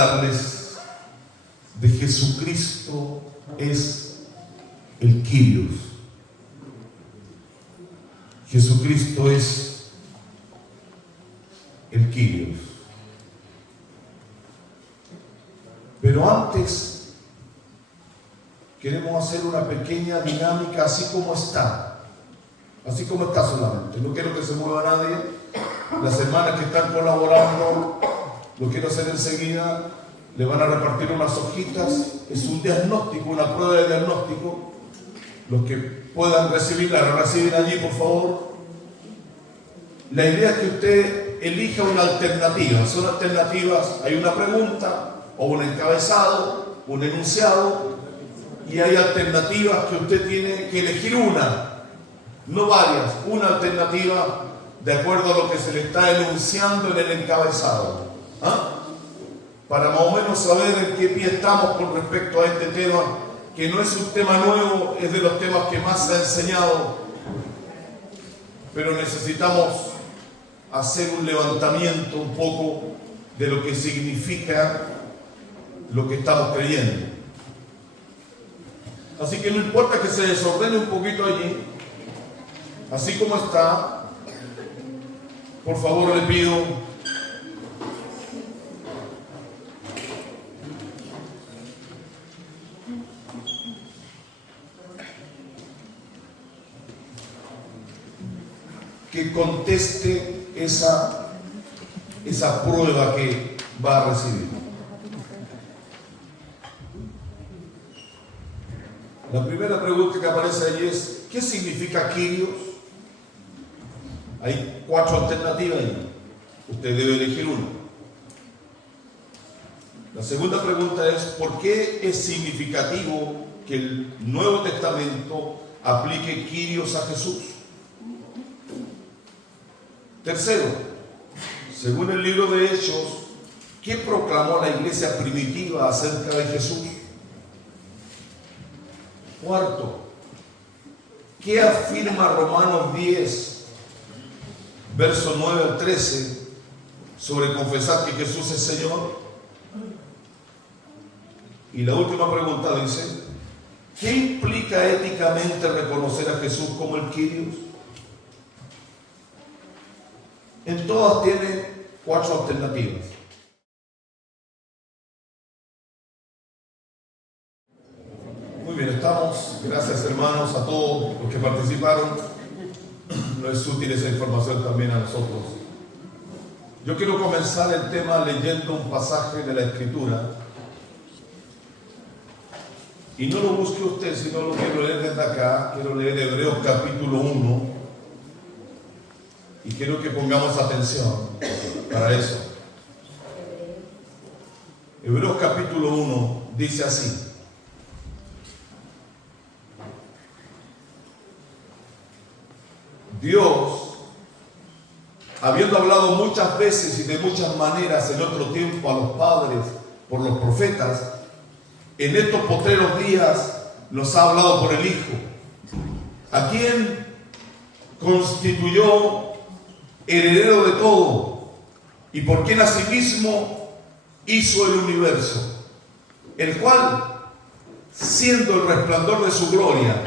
hablarles de Jesucristo es el Kyrios. Jesucristo es el Kyrios. Pero antes queremos hacer una pequeña dinámica así como está solamente. No quiero que se mueva nadie. Las hermanas que están colaborando, lo quiero hacer enseguida, le van a repartir unas hojitas. Es un diagnóstico, una prueba de diagnóstico. Los que puedan recibirla, la reciben allí, por favor. La idea es que usted elija una alternativa. Son alternativas, hay una pregunta o un encabezado, un enunciado, y hay alternativas que usted tiene que elegir una, no varias, una alternativa de acuerdo a lo que se le está enunciando en el encabezado. Para más o menos saber en qué pie estamos con respecto a este tema, que no es un tema nuevo, es de los temas que más se ha enseñado, pero necesitamos hacer un levantamiento un poco de lo que significa lo que estamos creyendo. Así que no importa que se desordene un poquito allí, así como está, por favor le pido que conteste esa prueba que va a recibir. La primera pregunta que aparece allí es: ¿qué significa Kyrios? Hay 4 alternativas ahí. Usted debe elegir una. La segunda pregunta es: ¿por qué es significativo que el Nuevo Testamento aplique Kyrios a Jesús? Tercero, según el libro de Hechos, ¿qué proclamó la iglesia primitiva acerca de Jesús? Cuarto, ¿qué afirma Romanos 10, verso 9 al 13, sobre confesar que Jesús es Señor? Y la última pregunta dice: ¿qué implica éticamente reconocer a Jesús como el Kyrios? En todas tiene 4 alternativas. Muy bien, estamos. Gracias, hermanos, a todos los que participaron. Nos es útil esa información también a nosotros. Yo quiero comenzar el tema leyendo un pasaje de la Escritura. Y no lo busque usted, sino lo quiero leer desde acá. Quiero leer Hebreos capítulo 1. Y quiero que pongamos atención para eso. Hebreos capítulo 1 dice así: Dios, habiendo hablado muchas veces y de muchas maneras en otro tiempo a los padres por los profetas, en estos postreros días nos ha hablado por el Hijo, a quien constituyó heredero de todo, y por quien asimismo hizo el universo, el cual, siendo el resplandor de su gloria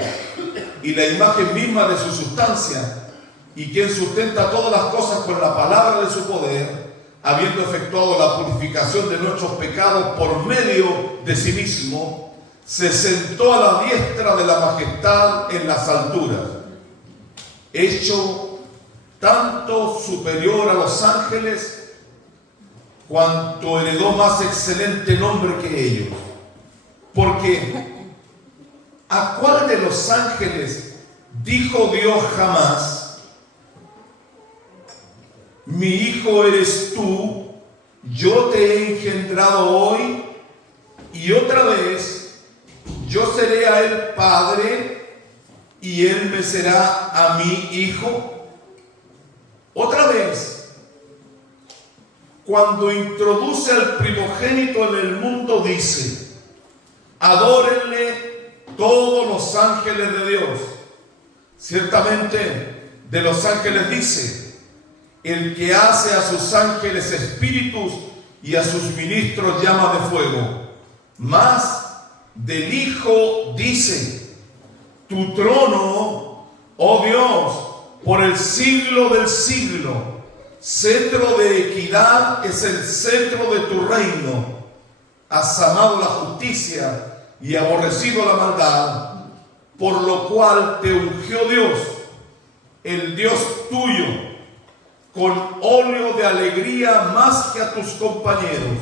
y la imagen misma de su sustancia, y quien sustenta todas las cosas con la palabra de su poder, habiendo efectuado la purificación de nuestros pecados por medio de sí mismo, se sentó a la diestra de la majestad en las alturas, hecho tanto superior a los ángeles, cuanto heredó más excelente nombre que ellos. Porque ¿a cuál de los ángeles dijo Dios jamás: mi hijo eres tú, yo te he engendrado hoy, y otra vez yo seré a él padre, y él me será a mí hijo? Otra vez, cuando introduce al primogénito en el mundo, dice: adórenle todos los ángeles de Dios. Ciertamente, de los ángeles dice: el que hace a sus ángeles espíritus y a sus ministros llama de fuego. Mas del Hijo dice: tu trono, oh Dios, por el siglo del siglo. Cetro de equidad es el cetro de tu reino. Has amado la justicia y aborrecido la maldad, por lo cual te ungió Dios, el Dios tuyo, con óleo de alegría más que a tus compañeros.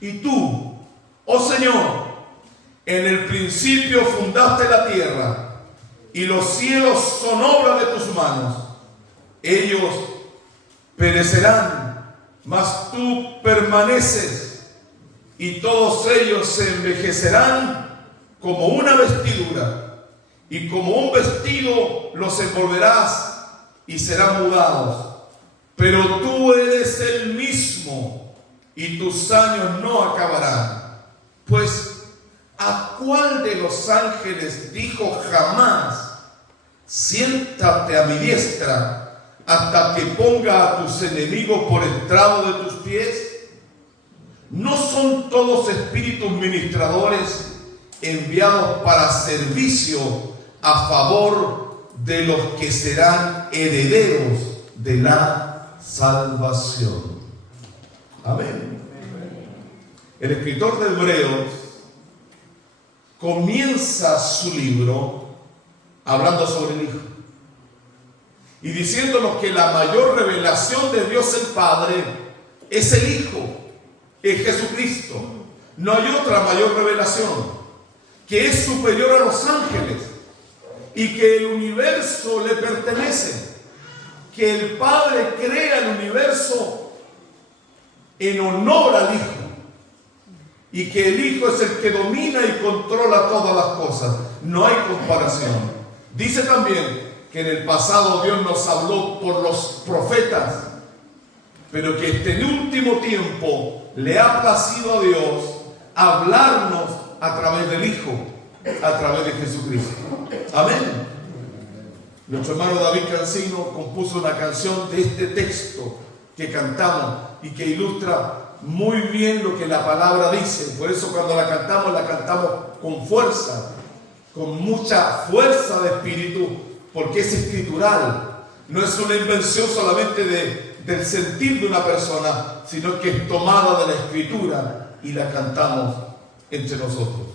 Y tú, oh Señor, en el principio fundaste la tierra, y los cielos son obra de tus manos. Ellos perecerán, mas tú permaneces, y todos ellos se envejecerán como una vestidura, y como un vestido los envolverás y serán mudados. Pero tú eres el mismo, y tus años no acabarán. Pues, ¿a cuál de los ángeles dijo jamás: siéntate a mi diestra hasta que ponga a tus enemigos por estrado de tus pies? ¿No son todos espíritus ministradores enviados para servicio a favor de los que serán herederos de la salvación? Amén. El escritor de Hebreos comienza su libro hablando sobre el Hijo y diciéndonos que la mayor revelación de Dios el Padre es el Hijo, es Jesucristo. No hay otra mayor revelación, que es superior a los ángeles y que el universo le pertenece, que el Padre crea el universo en honor al Hijo, y que el Hijo es el que domina y controla todas las cosas. No hay comparación. Dice también que en el pasado Dios nos habló por los profetas, pero que este último tiempo le ha placido a Dios hablarnos a través del Hijo, a través de Jesucristo. Amén. Nuestro hermano David Cancino compuso una canción de este texto que cantamos y que ilustra muy bien lo que la palabra dice. Por eso cuando la cantamos con fuerza, con mucha fuerza de espíritu, porque es escritural. No es una invención solamente del sentir de una persona, sino que es tomada de la escritura y la cantamos entre nosotros.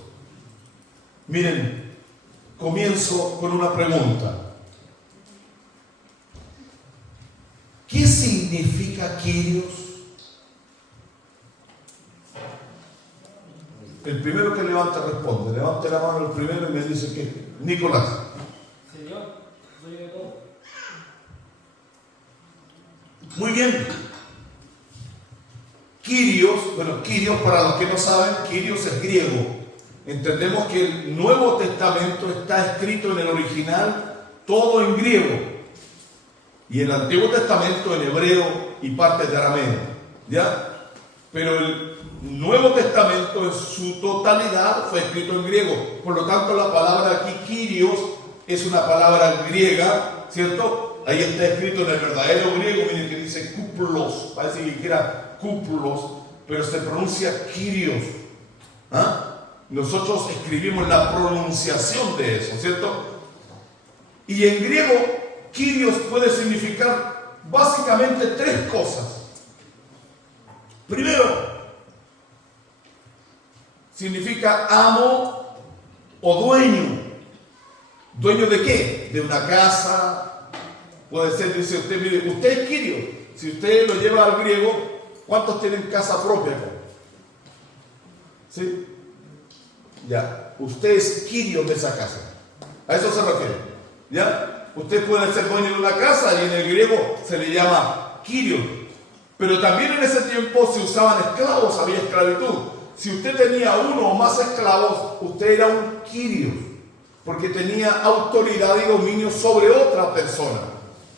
Miren, comienzo con una pregunta. ¿Qué significa Kyrios? El primero que levanta responde. Levante la mano el primero y me dice que Nicolás. Señor, soy de todo. Muy bien. Kyrios, bueno, Kyrios, para los que no saben, Kyrios es griego. Entendemos que el Nuevo Testamento está escrito en el original todo en griego, y el Antiguo Testamento en hebreo y partes de arameo, ¿ya? Pero el Nuevo Testamento en su totalidad fue escrito en griego. Por lo tanto, la palabra aquí, Kyrios, es una palabra griega, ¿cierto? Ahí está escrito en el verdadero griego, miren que dice kuplos, parece que era kuplos, pero se pronuncia Kyrios. ¿Ah? Nosotros escribimos la pronunciación de eso, ¿cierto? Y en griego, Kyrios puede significar básicamente tres cosas. Primero, significa amo o dueño. ¿Dueño de qué? De una casa. Puede ser, dice usted, mire, usted es Kyrios. Si usted lo lleva al griego, ¿cuántos tienen casa propia? ¿Sí? Ya, usted es Kyrios de esa casa. A eso se refiere. ¿Ya? Usted puede ser dueño de una casa y en el griego se le llama Kyrios. Pero también en ese tiempo se usaban esclavos, había esclavitud. Si usted tenía uno o más esclavos, usted era un Kyrios, porque tenía autoridad y dominio sobre otra persona.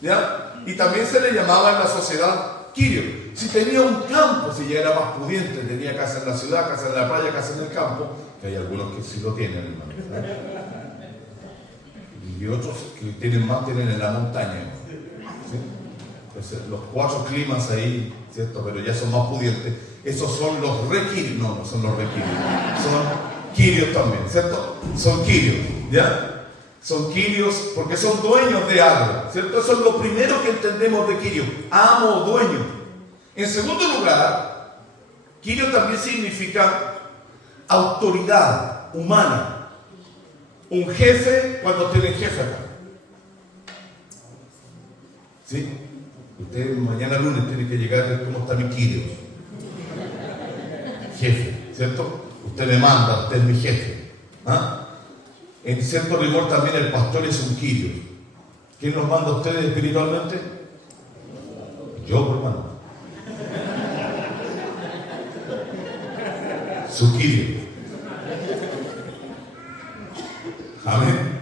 ¿Ya? Y también se le llamaba en la sociedad Kyrios. Si tenía un campo, si ya era más pudiente, tenía casa en la ciudad, casa en la playa, casa en el campo, que hay algunos que sí lo tienen, hermano. Y otros que tienen más, tienen en la montaña. ¿Sí? los 4 climas ahí, ¿cierto? Pero ya son más pudientes. Esos son los requirios. No son los requirios. Son quirios también, ¿cierto? Son quirios, ¿ya? Son quirios porque son dueños de algo, ¿cierto? Eso es lo primero que entendemos de quirio. Amo, dueño. En segundo lugar, quirio también significa autoridad humana. Un jefe cuando tiene jefe acá. ¿Sí? Usted mañana lunes tiene que llegar a ver cómo está mi quirio. Jefe, ¿cierto? Usted me manda, usted es mi jefe. ¿Ah? En cierto rigor también el pastor es un quirio. ¿Quién los manda a ustedes espiritualmente? Yo, hermano. Su quirio. Amén.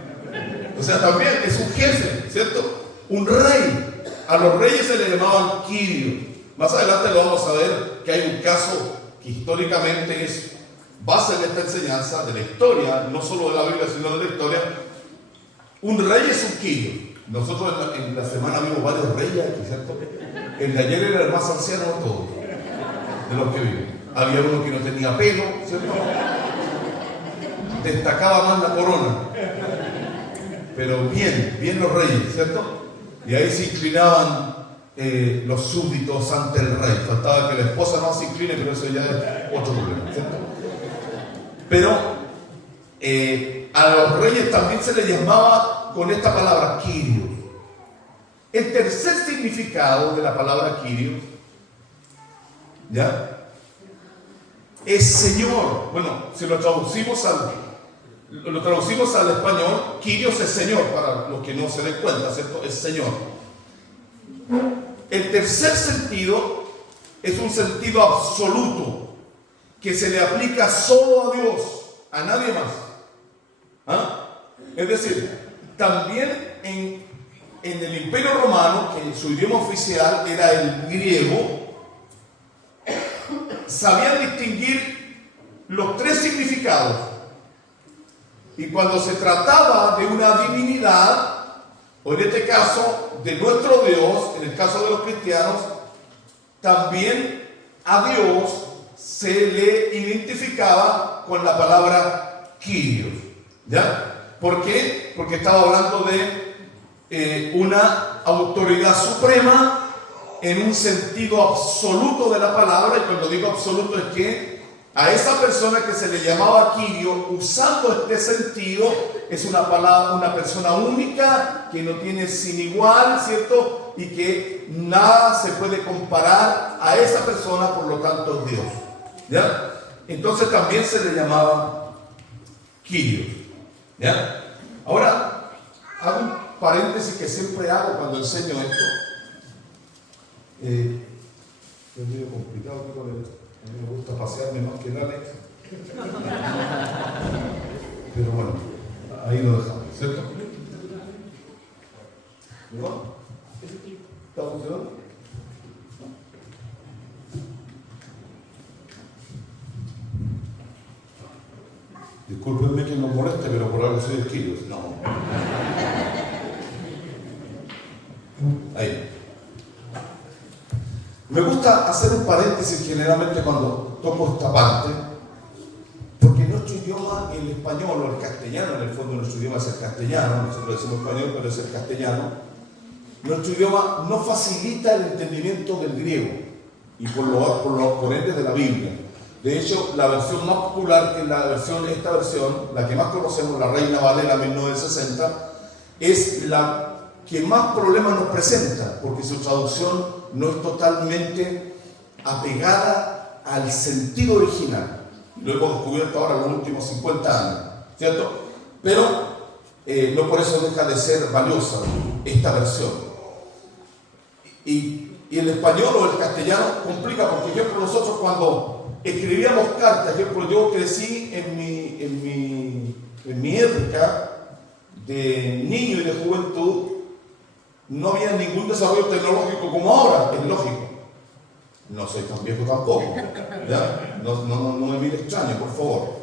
O sea, también es un jefe, ¿cierto? Un rey. A los reyes se les llamaban quirios. Más adelante lo vamos a ver que hay un caso que históricamente es base de esta enseñanza, de la historia, no solo de la Biblia, sino de la historia. Un rey es un quirio. Nosotros en la semana vimos varios reyes aquí, ¿cierto? El de ayer era el más anciano de todos, de los que viven. Había uno que no tenía pelo, ¿cierto? Destacaba más la corona. Pero bien los reyes, ¿cierto? Y ahí se inclinaban los súbditos ante el rey. Faltaba que la esposa no se incline, pero eso ya es otro problema, ¿cierto? Pero a los reyes también se les llamaba con esta palabra quirio. El tercer significado de la palabra quirio, ¿ya? Es Señor. Bueno, si lo traducimos al español, Kyrios es Señor, para los que no se den cuenta, ¿cierto? Es Señor. El tercer sentido es un sentido absoluto que se le aplica solo a Dios, a nadie más. ¿Ah? Es decir, también en el Imperio Romano, que su idioma oficial era el griego, sabían distinguir los 3 significados. Y cuando se trataba de una divinidad, o en este caso de nuestro Dios, en el caso de los cristianos, también a Dios se le identificaba con la palabra Kyrios. ¿Ya? ¿Por qué? Porque estaba hablando de una autoridad suprema en un sentido absoluto de la palabra. Y cuando digo absoluto es que a esa persona que se le llamaba Quirio, usando este sentido, es una persona única, que no tiene sin igual, ¿cierto? Y que nada se puede comparar a esa persona, por lo tanto es Dios. ¿Ya? Entonces también se le llamaba Quirio. ¿Ya? Ahora, hago un paréntesis que siempre hago cuando enseño esto. Es medio complicado, a mí me gusta pasearme más que el Alex. Pero bueno, ahí lo dejamos, ¿cierto? ¿No? ¿Está funcionando? Discúlpenme que nos moleste, pero por algo soy esquilo. No. Ahí. Me gusta hacer un paréntesis generalmente cuando toco esta parte, porque nuestro idioma, el español o el castellano, en el fondo nuestro idioma es el castellano, nosotros decimos español, pero es el castellano. Nuestro idioma no facilita el entendimiento del griego y por ende de la Biblia. De hecho, la versión más popular, que es esta versión, la que más conocemos, la Reina Valera 1960, es la que más problemas nos presenta, porque su traducción no es totalmente apegada al sentido original. Lo hemos descubierto ahora en los últimos 50 años, ¿cierto? Pero no por eso deja de ser valiosa esta versión. Y el español o el castellano complica, porque, por ejemplo, nosotros cuando escribíamos cartas, yo crecí en mi época de niño y de juventud, no había ningún desarrollo tecnológico como ahora, es lógico. No soy tan viejo tampoco, ¿ya? No me mire extraño, por favor.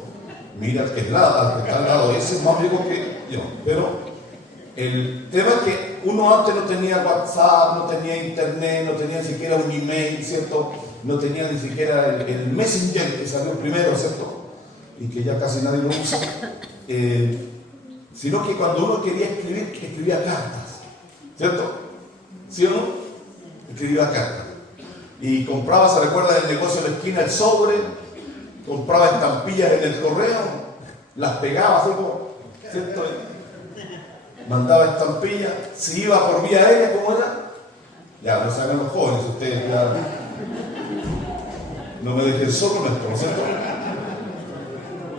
Mira al que está al lado, ese es más viejo que yo. Pero El tema es que uno antes no tenía WhatsApp, no tenía internet, no tenía ni siquiera un email, ¿cierto? No tenía ni siquiera el Messenger que salió primero, ¿cierto? Y que ya casi nadie lo usa. Sino que cuando uno quería escribir, escribía cartas, ¿cierto? ¿Sí o no? Escribía cartas. Y compraba, se recuerda del negocio de la esquina, el sobre, compraba estampillas en el correo, las pegaba, ¿cierto? Mandaba estampillas, si iba por vía aérea, ¿cómo era? Ya, no saben los jóvenes, ustedes ya no me dejen solo en esto, ¿no es cierto?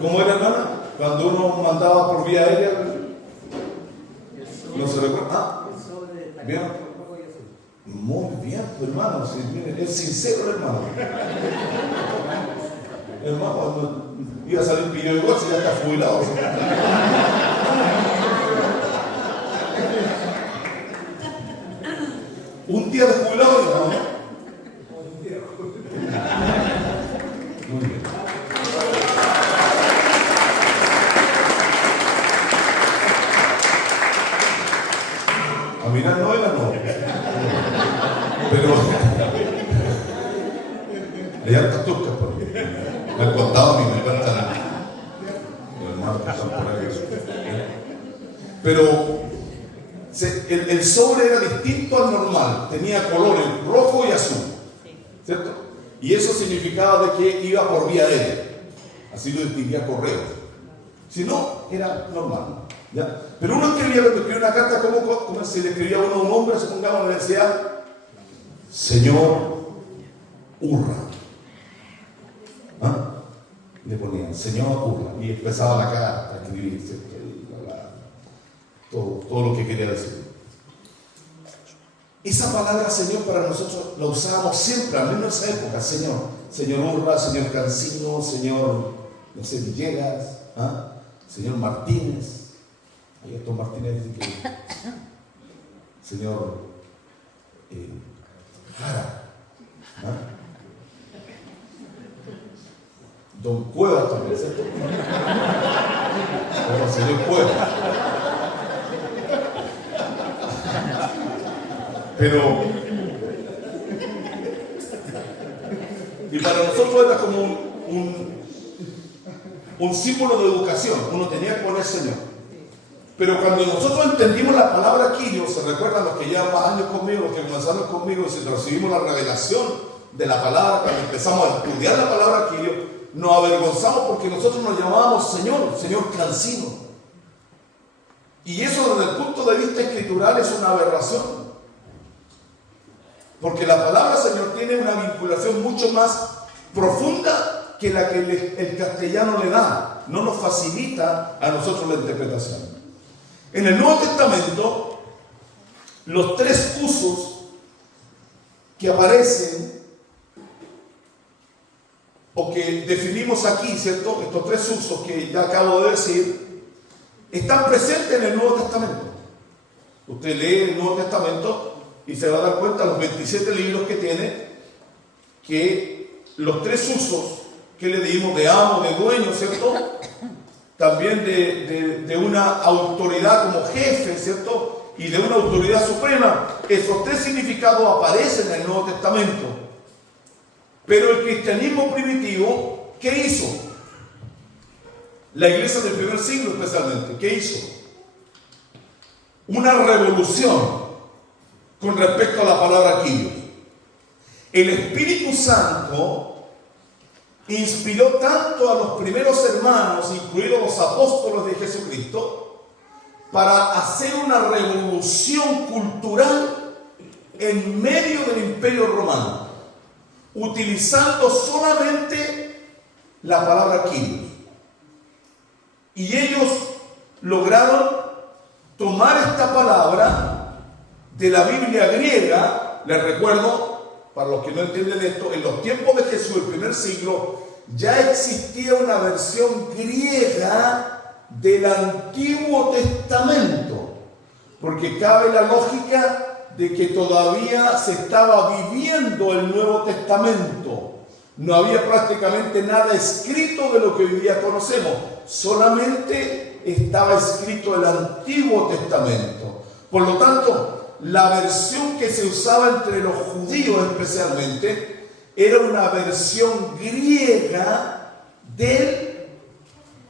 ¿Cómo era, hermana? Cuando uno mandaba por vía aérea, ¿no se recuerda? ¿Ah? ¿Bien? Muy bien, hermano, sí, miren, es sincero el hermano. Hermano, cuando iba a salir un video igual, si ya está jubilado. ¿Sí? Un día de jubilado, ¿no? Muy bien. A mirar no era no. Pero hay hartas tucas por ahí. Me han contado a mí, me cuentan los hermanos que están por ahí. Pero el sobre era distinto al normal, tenía colores rojo y azul, ¿cierto? Y eso significaba de que iba por vía aérea, así lo distinguía correo. Si no, era normal, ¿ya? Pero uno escribía una carta como si le escribía uno a un hombre, supongamos, le decía: Señor Urra. ¿Ah? Le ponían Señor Urra y empezaba la carta a escribir, ¿cierto? Todo lo que quería decir. Esa palabra Señor para nosotros la usábamos siempre, al menos en esa época. Señor Urra, Señor Cancino, Señor, no sé, Villegas, ¿ah? Señor Martínez. Hay estos Martínez que Señor Jara, ¿ah? Don Cueva también, ¿cierto? Bueno, Señor Cueva. Pero, y para nosotros era como un símbolo de educación, uno tenía que poner Señor. Pero cuando nosotros entendimos la palabra Kyrios, se recuerdan los que llevan más años conmigo, los que comenzaron conmigo, y si recibimos la revelación de la palabra, cuando empezamos a estudiar la palabra Kyrios, nos avergonzamos porque nosotros nos llamábamos Señor Cancino. Y eso desde el punto de vista escritural es una aberración. Porque la palabra Señor tiene una vinculación mucho más profunda que la que el castellano le da. No nos facilita a nosotros la interpretación. En el Nuevo Testamento, los tres usos que aparecen o que definimos aquí, ¿cierto? Estos tres usos que ya acabo de decir, están presentes en el Nuevo Testamento. Usted lee el Nuevo Testamento y se va a dar cuenta, los 27 libros que tiene, que los tres usos que le dimos de amo, de dueño, ¿cierto? También de una autoridad como jefe, ¿cierto? Y de una autoridad suprema. Esos tres significados aparecen en el Nuevo Testamento. Pero el cristianismo primitivo, ¿qué hizo? La iglesia del primer siglo especialmente, ¿qué hizo? Una revolución con respecto a la palabra Kyrios. El Espíritu Santo inspiró tanto a los primeros hermanos, incluidos los apóstoles de Jesucristo, para hacer una revolución cultural en medio del Imperio Romano, utilizando solamente la palabra Kyrios. Y ellos lograron tomar esta palabra de la Biblia griega. Les recuerdo, para los que no entienden esto, en los tiempos de Jesús, el primer siglo, ya existía una versión griega del Antiguo Testamento, porque cabe la lógica de que todavía se estaba viviendo el Nuevo Testamento. No había prácticamente nada escrito de lo que hoy día conocemos, solamente estaba escrito el Antiguo Testamento. Por lo tanto, la versión que se usaba entre los judíos especialmente era una versión griega del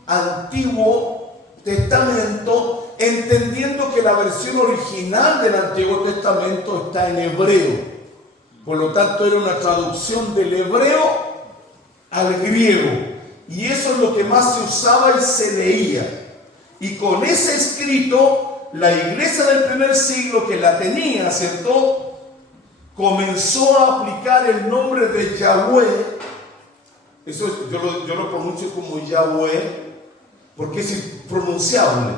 Antiguo Testamento, entendiendo que la versión original del Antiguo Testamento está en hebreo. Por lo tanto, era una traducción del hebreo al griego. Y eso es lo que más se usaba y se leía. Y con ese escrito, la iglesia del primer siglo que la tenía, ¿cierto?, comenzó a aplicar el nombre de Yahweh. Eso es, yo lo pronuncio como Yahweh porque es impronunciable.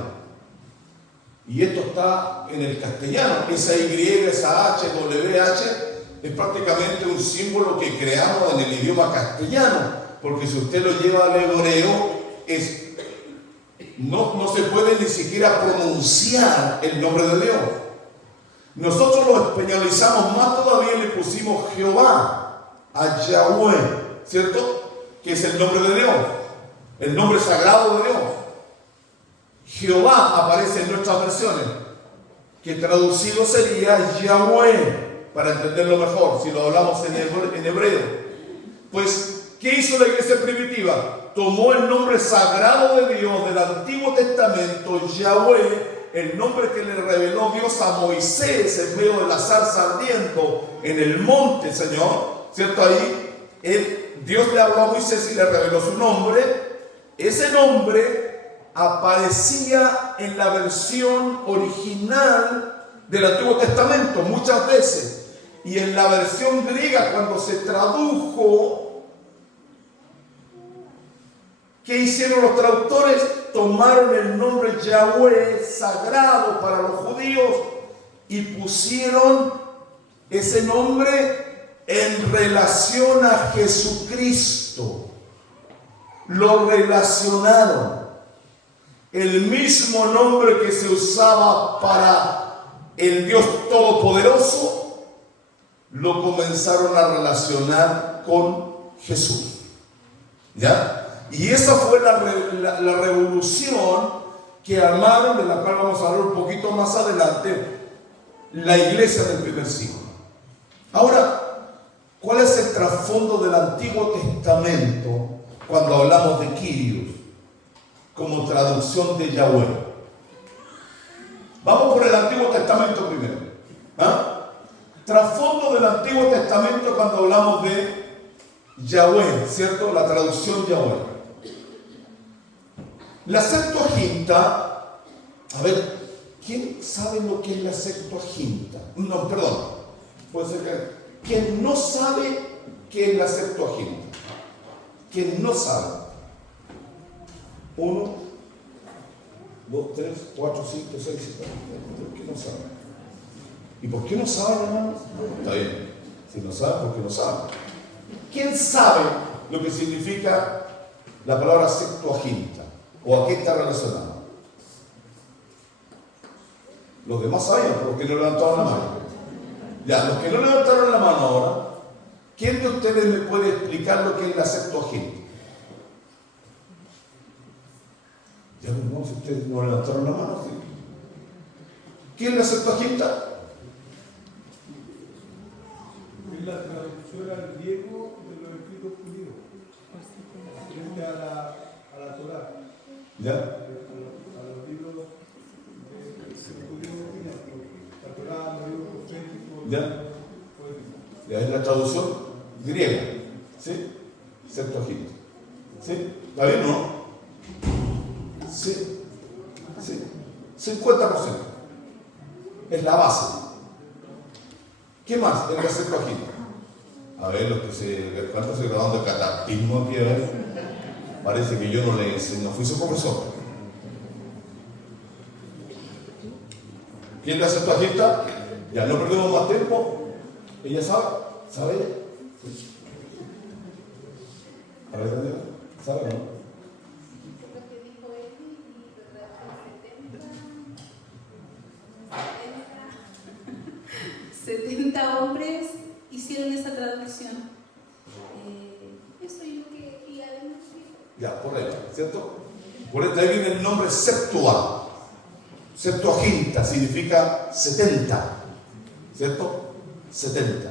Y esto está en el castellano. Esa Y, esa H, WH es prácticamente un símbolo que creamos en el idioma castellano. Porque si usted lo lleva al hebreo, no se puede ni siquiera pronunciar el nombre de Dios. Nosotros lo españolizamos más todavía y le pusimos Jehová a Yahweh, ¿cierto? Que es el nombre de Dios, el nombre sagrado de Dios. Jehová aparece en nuestras versiones, que traducido sería Yahweh, para entenderlo mejor, si lo hablamos en hebreo. Pues, ¿qué hizo la iglesia primitiva? Tomó el nombre sagrado de Dios del Antiguo Testamento, Yahweh, el nombre que le reveló Dios a Moisés en medio de la zarza ardiendo en el monte, Señor, ¿cierto? Ahí Dios le habló a Moisés y le reveló su nombre. Ese nombre aparecía en la versión original del Antiguo Testamento muchas veces, y en la versión griega, cuando se tradujo, ¿qué hicieron los traductores? Tomaron el nombre Yahweh, sagrado para los judíos, y pusieron ese nombre en relación a Jesucristo. Lo relacionaron. El mismo nombre que se usaba para el Dios Todopoderoso, lo comenzaron a relacionar con Jesús. ¿Ya? Y esa fue la revolución que armaron, de la cual vamos a hablar un poquito más adelante, la iglesia del primer siglo. Ahora, ¿cuál es el trasfondo del Antiguo Testamento cuando hablamos de Kyrios como traducción de Yahweh? Vamos por el Antiguo Testamento primero. Trasfondo del Antiguo Testamento cuando hablamos de Yahweh, ¿cierto? La traducción Yahweh. La Septuaginta, a ver, ¿quién sabe lo que es la Septuaginta? No, perdón, puede ser que ¿quién no sabe qué es la Septuaginta? ¿Quién no sabe? 1, 2, 3, 4, 5, 6, 7. ¿Por qué no sabe? ¿Y por qué no sabe, hermano? Está bien. Si no sabe, ¿por qué no sabe? ¿Quién sabe lo que significa la palabra Septuaginta? ¿O a qué está relacionado? Los demás saben, ¿por qué no levantaron la mano? Ya, los que no levantaron la mano ahora, ¿quién de ustedes me puede explicar lo que es la Septuaginta? Ya, no, si ustedes no levantaron la mano, ¿sí? ¿Qué es la Septuaginta? Es la traducción al griego de los escritos judíos frente a la Torá. ¿Ya? A los libros judíos, la Torá, los libros proféticos. ¿Ya? Ya es la traducción griega, ¿sí? Septuaginta. ¿Sí? ¿Está bien, no? Sí. 50%. Es la base. ¿Qué más en la Septuaginta? A ver, los que ¿cuántos se graduaron de catecismo aquí? A ver. Parece que yo no le enseño, no fui su profesor. ¿Quién es la Septuaginta? Ya no perdemos más tiempo. ¿Ella sabe? ¿Sabe ella? Sí. A ver, Daniela, ¿sabe o no? 70 hombres hicieron esa traducción. Eso es lo que Ya, por ahí, ¿cierto? Por ahí viene el nombre Septua. Septuaginta significa 70, ¿cierto? 70.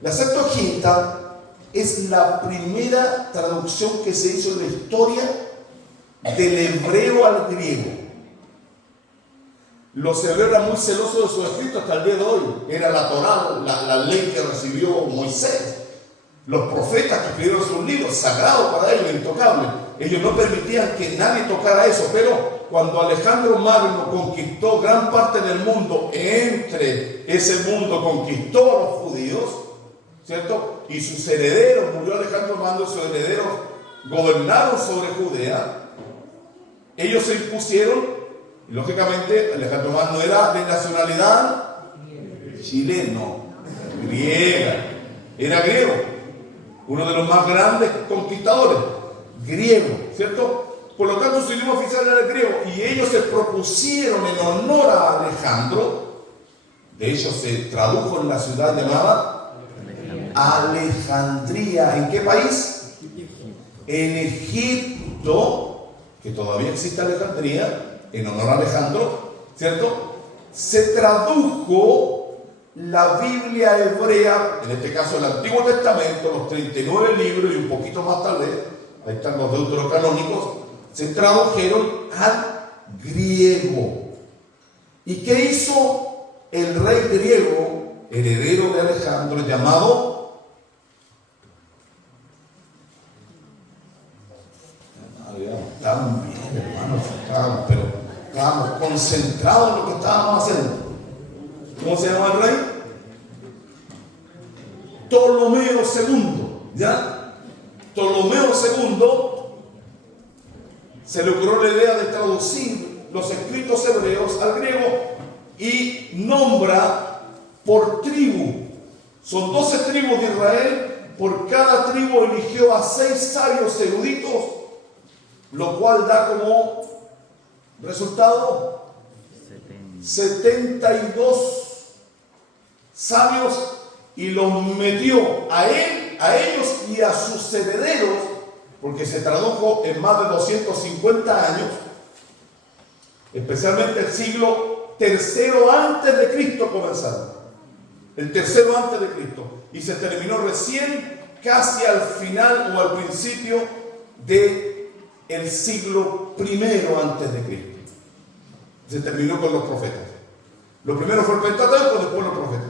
La Septuaginta es la primera traducción que se hizo en la historia del hebreo al griego. Los hebreos eran muy celosos de sus escritos hasta el día de hoy. Era la Torá, la ley que recibió Moisés. Los profetas que escribieron sus libros, sagrados para ellos, intocables. Ellos no permitían que nadie tocara eso, pero cuando Alejandro Magno conquistó gran parte del mundo, entre ese mundo conquistó a los judíos, ¿cierto? Y sus herederos, murió Alejandro Magno, sus herederos gobernaron sobre Judea. Ellos se impusieron, y lógicamente Alejandro Magno era de nacionalidad chileno, griega, era griego, uno de los más grandes conquistadores, griego, ¿cierto? Por lo tanto, su idioma oficial era el griego, y ellos se propusieron en honor a Alejandro. De hecho, se tradujo en la ciudad llamada Alejandría. ¿En qué país? En Egipto, que todavía existe Alejandría, en honor a Alejandro, ¿cierto? Se tradujo la Biblia hebrea, en este caso el Antiguo Testamento, los 39 libros y un poquito más tal vez, ahí están los deuterocanónicos, se tradujeron al griego. ¿Y qué hizo el rey griego, heredero de Alejandro, llamado? Estaban bien, hermanos, pero estábamos concentrados en lo que estábamos haciendo. ¿Cómo se llama el rey? Ptolomeo II, ¿ya? Ptolomeo II se le ocurrió la idea de traducir los escritos hebreos al griego y nombra por tribu. Son 12 tribus de Israel, por cada tribu eligió a 6 sabios eruditos, lo cual da como resultado 72 sabios, y los metió a ellos y a sus herederos, porque se tradujo en más de 250 años, especialmente el siglo III antes de Cristo comenzaron, el tercero antes de Cristo, y se terminó recién casi al final o al principio del siglo I antes de Cristo. Se terminó con los profetas. Lo primero fue el Pentateuco, después los profetas.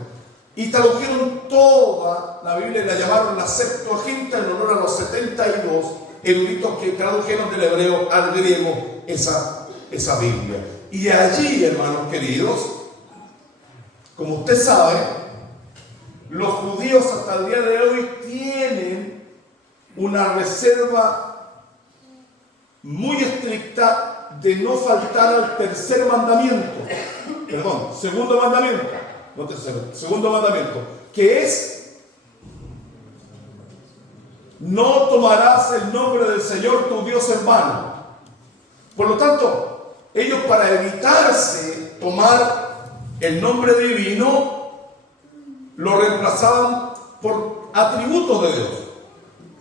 Y tradujeron toda la Biblia y la llamaron la Septuaginta en honor a los 72 eruditos que tradujeron del hebreo al griego esa Biblia. Y allí, hermanos queridos, como usted sabe, los judíos hasta el día de hoy tienen una reserva muy estricta de no faltar al tercer mandamiento. Perdón, segundo mandamiento. No tercero, segundo mandamiento, que es: no tomarás el nombre del Señor tu Dios en vano. Por lo tanto, ellos, para evitarse tomar el nombre divino, lo reemplazaban por atributos de Dios: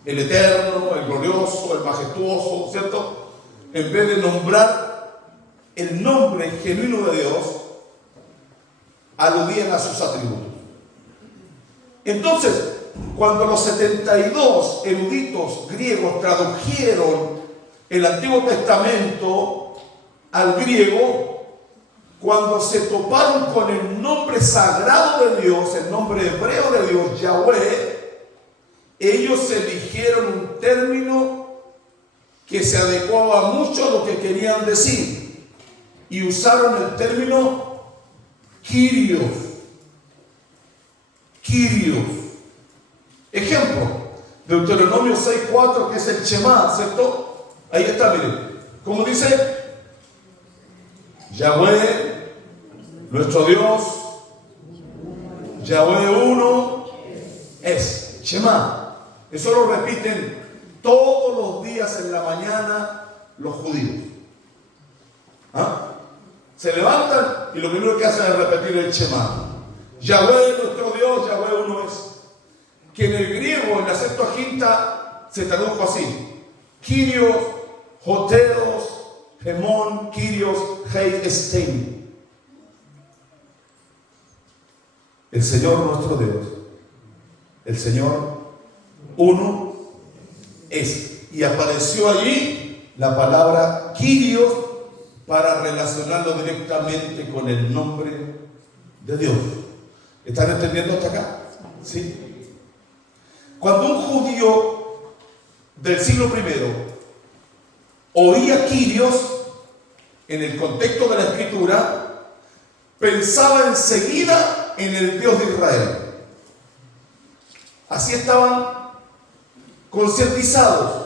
el eterno, el glorioso, el majestuoso, ¿cierto? En vez de nombrar el nombre genuino de Dios, aludían a sus atributos. Entonces, cuando los 72 eruditos griegos tradujeron el Antiguo Testamento al griego, cuando se toparon con el nombre sagrado de Dios, el nombre hebreo de Dios, Yahweh, ellos eligieron un término que se adecuaba mucho a lo que querían decir, y usaron el término Kyrios. Ejemplo, Deuteronomio 6:4, que es el Shema, ¿cierto? Ahí está, miren. Como dice: Yahweh, nuestro Dios, Yahweh uno es. Shema. Eso lo repiten todos los días en la mañana los judíos. ¿Ah? Se levantan y lo primero que hacen es repetir el Shema. Yahweh, nuestro Dios, Yahweh uno es. Que en el griego, en la Septuaginta, se tradujo así: Kyrios, Joteos, Hemón, Kyrios, Hei, Estein. El Señor nuestro Dios, el Señor uno es. Y apareció allí la palabra Kyrios para relacionarlo directamente con el nombre de Dios. ¿Están entendiendo hasta acá? ¿Sí? Cuando un judío del siglo I oía Kyrios en el contexto de la Escritura, pensaba enseguida en el Dios de Israel. Así estaban concientizados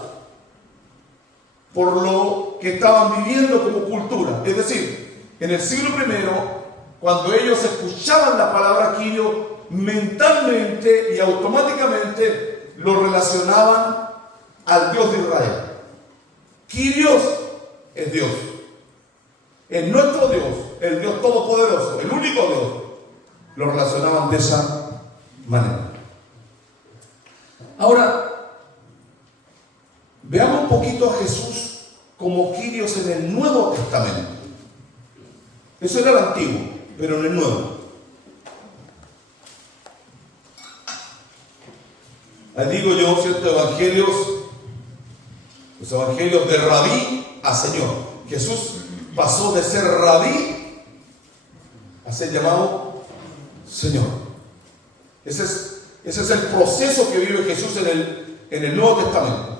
por lo que estaban viviendo como cultura. Es decir, en el siglo I, cuando ellos escuchaban la palabra Kyrios, mentalmente y automáticamente lo relacionaban al Dios de Israel. Kyrios es Dios, es nuestro Dios, el Dios todopoderoso, el único Dios. Lo relacionaban de esa manera. Ahora, veamos un poquito a Jesús como Kyrios en el Nuevo Testamento. Eso era el Antiguo, pero en el Nuevo. Ahí digo yo, ciertos evangelios, los evangelios de Rabí a Señor. Jesús pasó de ser Rabí a ser llamado Señor. Ese es el proceso que vive Jesús en el Nuevo Testamento.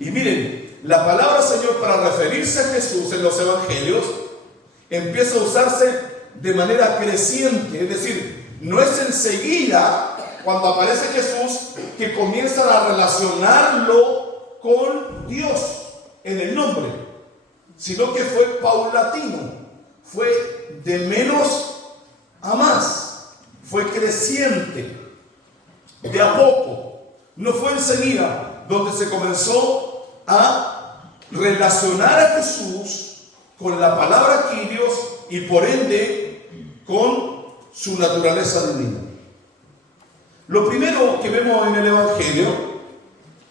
Y miren, la palabra Señor para referirse a Jesús en los evangelios empieza a usarse de manera creciente. Es decir, no es enseguida cuando aparece Jesús que comienzan a relacionarlo con Dios en el nombre, sino que fue paulatino, fue de menos a más, fue creciente, de a poco. No fue enseguida donde se comenzó a relacionar a Jesús con la palabra Kyrios y por ende con su naturaleza divina. Lo primero que vemos en el Evangelio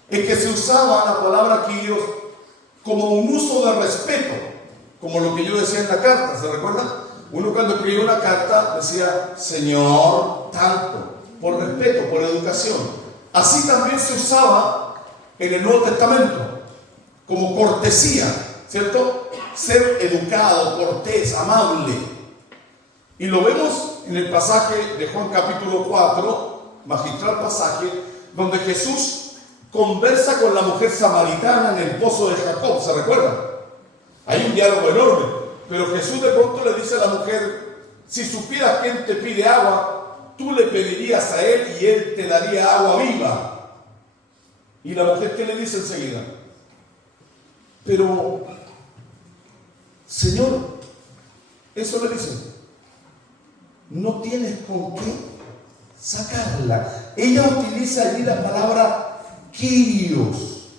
es que se usaba la palabra Kyrios como un uso de respeto, como lo que yo decía en la carta, ¿se recuerdan? Uno cuando escribía una carta decía Señor tanto, por respeto, por educación. Así también se usaba en el Nuevo Testamento, como cortesía, ¿cierto? Ser educado, cortés, amable. Y lo vemos en el pasaje de Juan capítulo 4, magistral pasaje, donde Jesús conversa con la mujer samaritana en el pozo de Jacob, ¿se recuerdan? Hay un diálogo enorme, pero Jesús de pronto le dice a la mujer, si supieras quién te pide agua, tú le pedirías a él y él te daría agua viva. Y la mujer, ¿qué le dice enseguida? Pero, Señor, eso le dice, no tienes con qué sacarla. Ella utiliza allí la palabra Kyrios,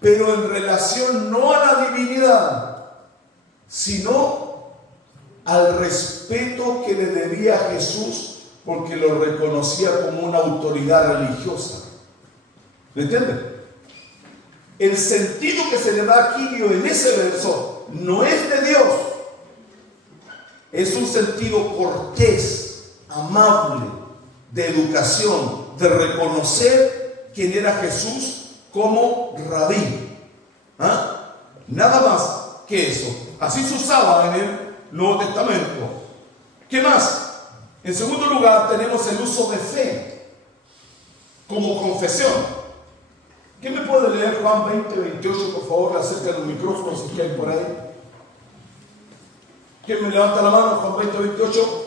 pero en relación no a la divinidad, sino al respeto que le debía a Jesús, porque lo reconocía como una autoridad religiosa. ¿Me entienden? El sentido que se le da a Kyrios en ese verso no es de Dios, es un sentido cortés, amable, de educación, de reconocer quién era Jesús como rabí. ¿Ah? Nada más que eso. Así se usaba en el Nuevo Testamento. ¿Qué más? En segundo lugar, tenemos el uso de fe como confesión. ¿Quién me puede leer Juan 20:28, por favor? Acerca de los micrófonos si hay por ahí. ¿Quién me levanta la mano? Juan 20:28.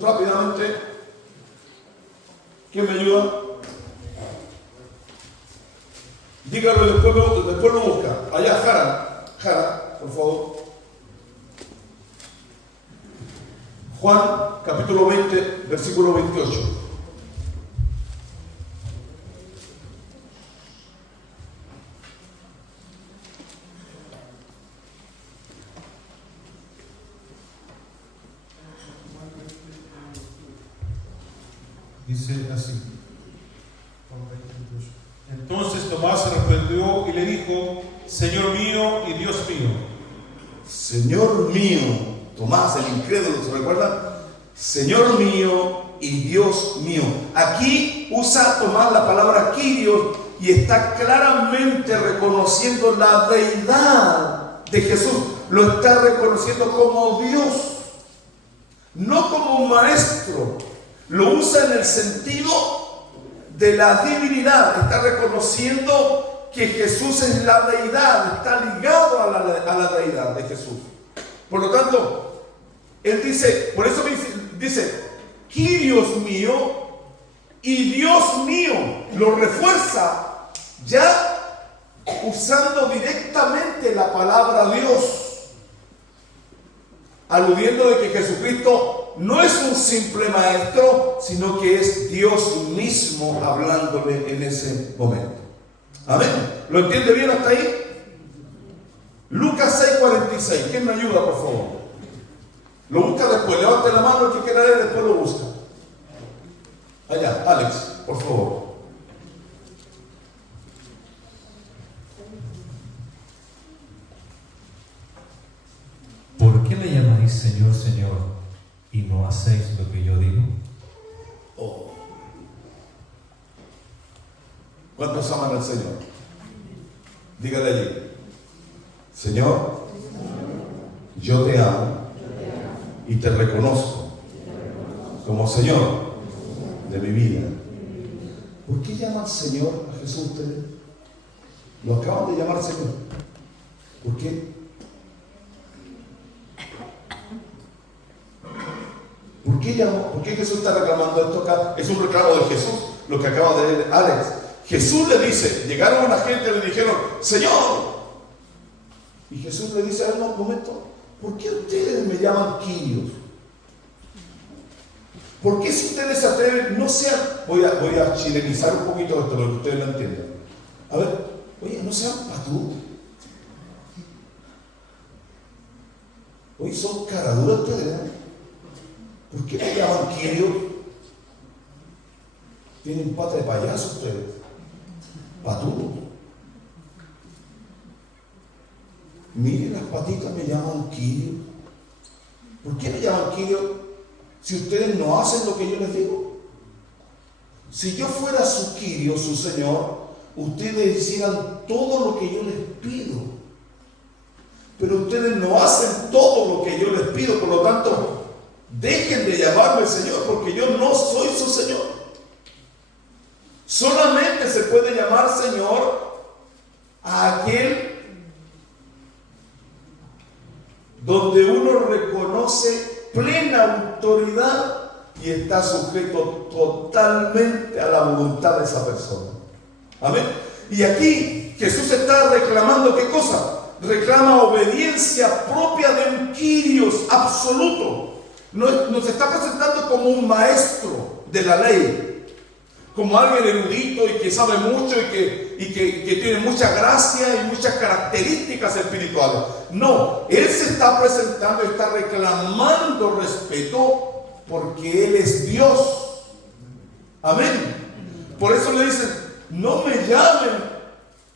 Rápidamente. ¿Quién me ayuda? Dígalo y después lo busca. Allá, Jara, por favor. Juan, capítulo 20, versículo 28. Dice así. Entonces Tomás se reprendió y le dijo: Señor mío y Dios mío. Señor mío, Tomás el incrédulo, ¿se recuerdan? Señor mío y Dios mío. Aquí usa Tomás la palabra Kyrios y está claramente reconociendo la deidad de Jesús. Lo está reconociendo como Dios, no como un maestro. Lo usa en el sentido de la divinidad. Está reconociendo que Jesús es la deidad, está ligado a la deidad de Jesús. Por lo tanto, él dice, por eso dice, Kyrios mío y Dios mío. Lo refuerza ya usando directamente la palabra Dios, aludiendo de que Jesucristo no es un simple maestro, sino que es Dios mismo hablándole en ese momento. Amén. ¿Lo entiende bien hasta ahí? Lucas 6:46. ¿Quién me ayuda, por favor? Lo busca después. Levante la mano el que quiera leer, después lo busca. Allá, Alex, por favor. ¿Por qué me llamáis Señor, Señor, y no hacéis lo que yo digo? Oh. ¿Cuántos aman al Señor? Dígale allí: Señor, yo te amo y te reconozco como Señor de mi vida. ¿Por qué llaman Señor a Jesús ustedes? Lo acaban de llamar Señor. ¿Por qué? ¿Por qué Jesús está reclamando esto acá? Es un reclamo de Jesús, lo que acaba de leer Alex. Jesús le dice, llegaron a la gente y le dijeron: Señor. Y Jesús le dice: a ver, un momento, ¿por qué ustedes me llaman Kyrios? ¿Por qué si ustedes se atreven, no sean, voy a chilenizar un poquito esto, para que ustedes lo entiendan. A ver, oye, no sean patú. Oye, son caraduras ustedes, ¿eh? ¿Por qué me llaman Kyrios? Tienen pata de payaso ustedes. Patú. Miren las patitas, me llaman Kyrios. ¿Por qué me llaman Kyrios si ustedes no hacen lo que yo les digo? Si yo fuera su Kyrio, su Señor, ustedes hicieran todo lo que yo les pido. Pero ustedes no hacen todo lo que yo les pido, por lo tanto, dejen de llamarme Señor, porque yo no soy su Señor. Solamente se puede llamar Señor a aquel donde uno reconoce plena autoridad y está sujeto totalmente a la voluntad de esa persona. Amén. Y aquí Jesús está reclamando ¿qué cosa? Reclama obediencia propia de un Kyrios absoluto. Nos está presentando como un maestro de la ley, como alguien erudito y que sabe mucho y que tiene mucha gracia y muchas características espirituales. No, Él se está presentando y está reclamando respeto porque Él es Dios. Amén. Por eso le dicen: no me llamen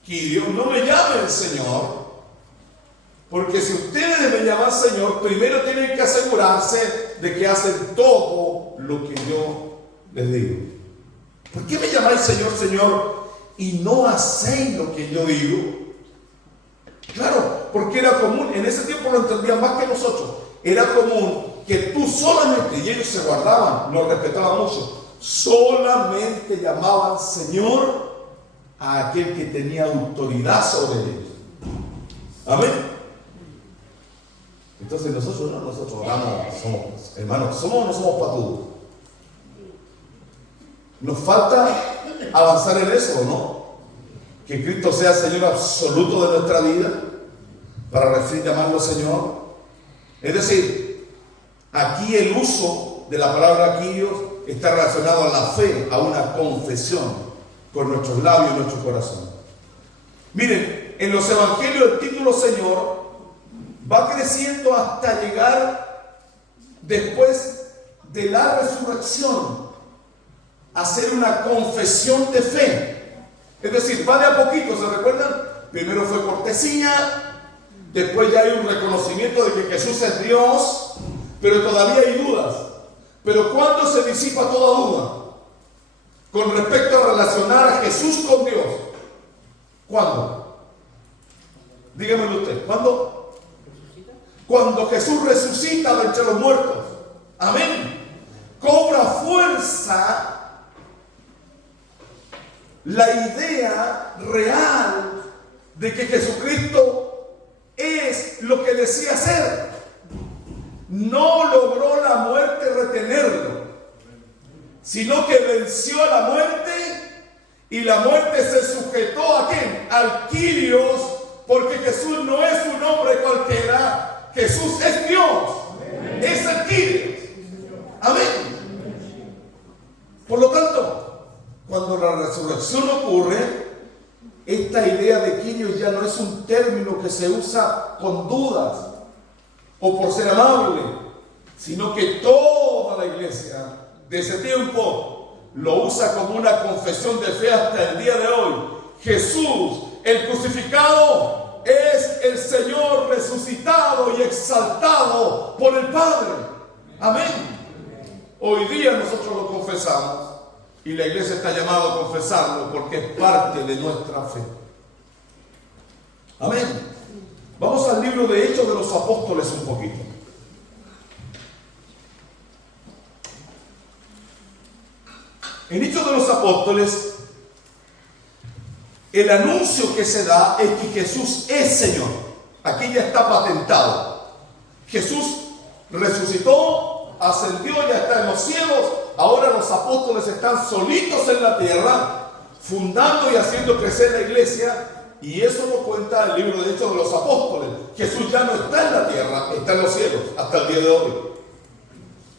Kyrios, no me llamen Señor, porque si ustedes me llaman Señor, primero tienen que asegurarse de que hacen todo lo que yo les digo. ¿Por qué me llamáis Señor, Señor, y no hacéis lo que yo digo? Claro, porque era común, en ese tiempo lo entendían más que nosotros. Era común que tú solamente, y ellos se guardaban, lo respetaban mucho, solamente llamaban Señor a aquel que tenía autoridad sobre ellos. Amén. Entonces nosotros somos hermanos, somos o no somos patudos. Nos falta avanzar en eso, ¿no? Que Cristo sea Señor absoluto de nuestra vida para recién llamarlo Señor. Es decir, aquí el uso de la palabra Kyrios está relacionado a la fe, a una confesión con nuestros labios y nuestro corazón. Miren, en los evangelios el título Señor va creciendo hasta llegar después de la resurrección a hacer una confesión de fe. Es decir, va de a poquito. ¿Se recuerdan? Primero fue cortesía, después ya hay un reconocimiento de que Jesús es Dios, pero todavía hay dudas. Pero ¿cuándo se disipa toda duda con respecto a relacionar a Jesús con Dios? ¿Cuándo? Dígamelo usted, ¿cuándo? Cuando Jesús resucita de entre los muertos. Amén. Cobra fuerza la idea real de que Jesucristo es lo que decía ser. No logró la muerte retenerlo, sino que venció a la muerte, y la muerte se sujetó ¿a quién? Al Kyrios, porque Jesús no es un hombre cualquiera, Jesús es Dios. Amén. Es el Kyrios. Amén. Por lo tanto, cuando la resurrección ocurre, esta idea de Kyrios ya no es un término que se usa con dudas o por ser amable, sino que toda la iglesia de ese tiempo lo usa como una confesión de fe hasta el día de hoy. Jesús, el crucificado, es el Señor resucitado y exaltado por el Padre. Amén. Hoy día nosotros lo confesamos y la iglesia está llamada a confesarlo porque es parte de nuestra fe. Amén. Vamos al libro de Hechos de los Apóstoles un poquito. En Hechos de los Apóstoles, el anuncio que se da es que Jesús es Señor. Aquí ya está patentado. Jesús resucitó, ascendió, ya está en los cielos. Ahora los apóstoles están solitos en la tierra, fundando y haciendo crecer la iglesia. Y eso lo cuenta el libro de Hechos de los Apóstoles. Jesús ya no está en la tierra, está en los cielos hasta el día de hoy.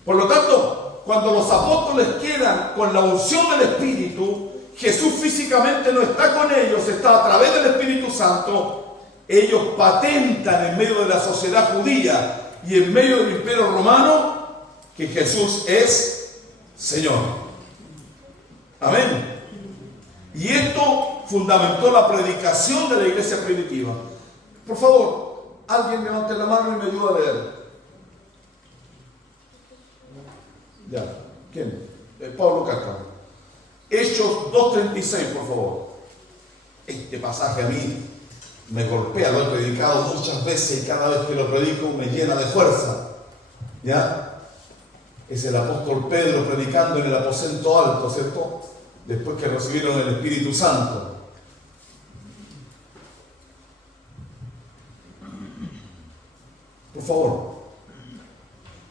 Por lo tanto, cuando los apóstoles quedan con la unción del Espíritu, Jesús físicamente no está con ellos, está a través del Espíritu Santo. Ellos patentan en medio de la sociedad judía y en medio del imperio romano que Jesús es Señor. Amén. Y esto fundamentó la predicación de la iglesia primitiva. Por favor, alguien levante la mano y me ayuda a leer. Ya, ¿quién? Pablo Castro. Hechos 2:36, por favor. Este pasaje a mí me golpea, lo he predicado muchas veces y cada vez que lo predico me llena de fuerza. ¿Ya? Es el apóstol Pedro predicando en el aposento alto, ¿cierto? Después que recibieron el Espíritu Santo. Por favor.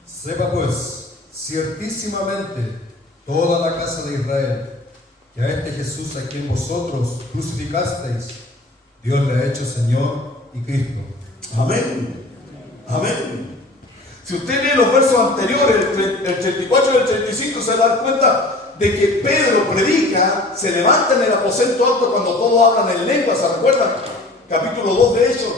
Sepa pues, ciertísimamente, toda la casa de Israel, que a este Jesús a quien vosotros crucificasteis, Dios le ha hecho Señor y Cristo. Amén. Amén. Si usted lee los versos anteriores, el 34 y el 35, se da cuenta de que Pedro predica, se levanta en el aposento alto cuando todos hablan en lengua, ¿se recuerdan? Capítulo 2 de Hechos.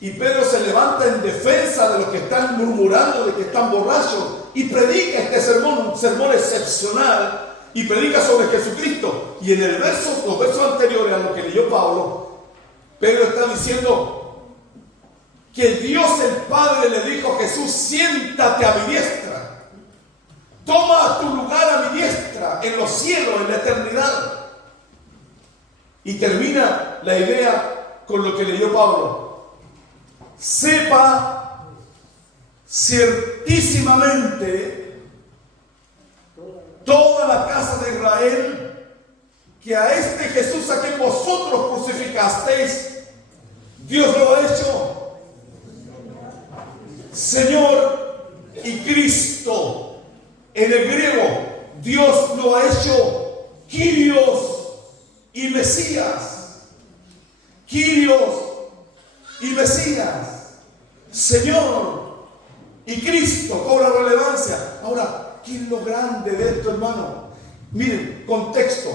Y Pedro se levanta en defensa de los que están murmurando, de que están borrachos, y predica este sermón, un sermón excepcional, y predica sobre Jesucristo. Y en los versos anteriores a lo que leyó Pablo, Pedro está diciendo que Dios el Padre le dijo a Jesús: siéntate a mi diestra, toma tu lugar a mi diestra en los cielos, en la eternidad. Y termina la idea con lo que leyó Pablo: sepa ciertísimamente toda la casa de Israel que a este Jesús a quien vosotros crucificasteis, Dios lo ha hecho Señor y Cristo. En el griego, Dios lo ha hecho Kyrios y Mesías. Kyrios y Mesías, Señor y Cristo, cobra relevancia. Ahora, ¿qué es lo grande de esto, hermano? Miren, contexto.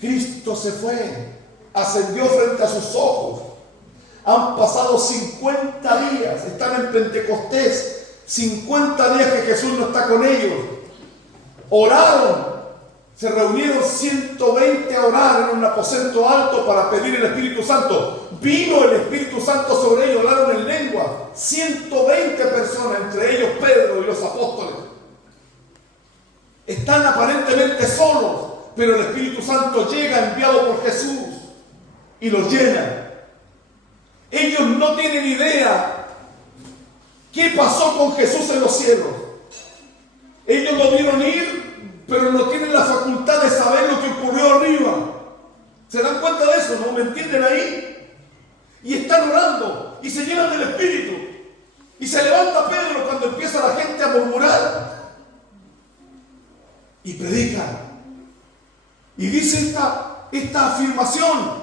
Cristo se fue, ascendió frente a sus ojos. Han pasado 50 días, están en Pentecostés, 50 días que Jesús no está con ellos. Oraron, Se reunieron 120 a orar en un aposento alto para pedir el Espíritu Santo. Vino el Espíritu Santo sobre ellos, hablaron en lengua. 120 personas, entre ellos Pedro y los apóstoles. Están aparentemente solos, pero el Espíritu Santo llega enviado por Jesús y los llena. Ellos no tienen idea qué pasó con Jesús en los cielos. Ellos lo vieron ir, pero no tienen la facultad de saber lo que ocurrió arriba. ¿Se dan cuenta de eso? ¿No me entienden ahí? Y están orando y se llenan del Espíritu. Y se levanta Pedro cuando empieza la gente a murmurar y predican. Y dice esta afirmación: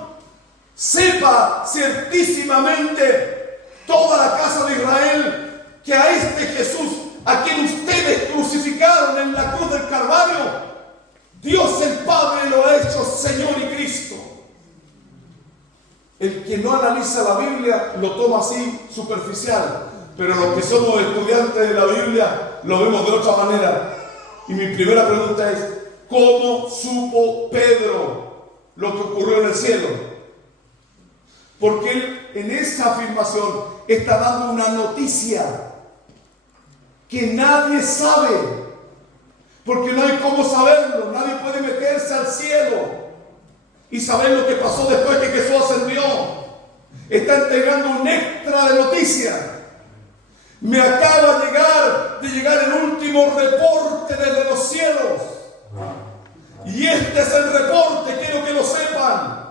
sepa ciertísimamente toda la casa de Israel que a este Jesús, a quien ustedes crucificaron en la cruz del Calvario, Dios el Padre lo ha hecho Señor y Cristo. El que no analiza la Biblia lo toma así superficial, pero los que somos estudiantes de la Biblia lo vemos de otra manera. Y mi primera pregunta es: ¿cómo supo Pedro lo que ocurrió en el cielo? Porque él en esa afirmación está dando una noticia que nadie sabe, porque no hay cómo saberlo. Nadie puede meterse al cielo y saber lo que pasó después que Jesús ascendió. Está entregando un extra de noticia. Me acaba de llegar el último reporte desde los cielos, y este es el reporte, quiero que lo sepan.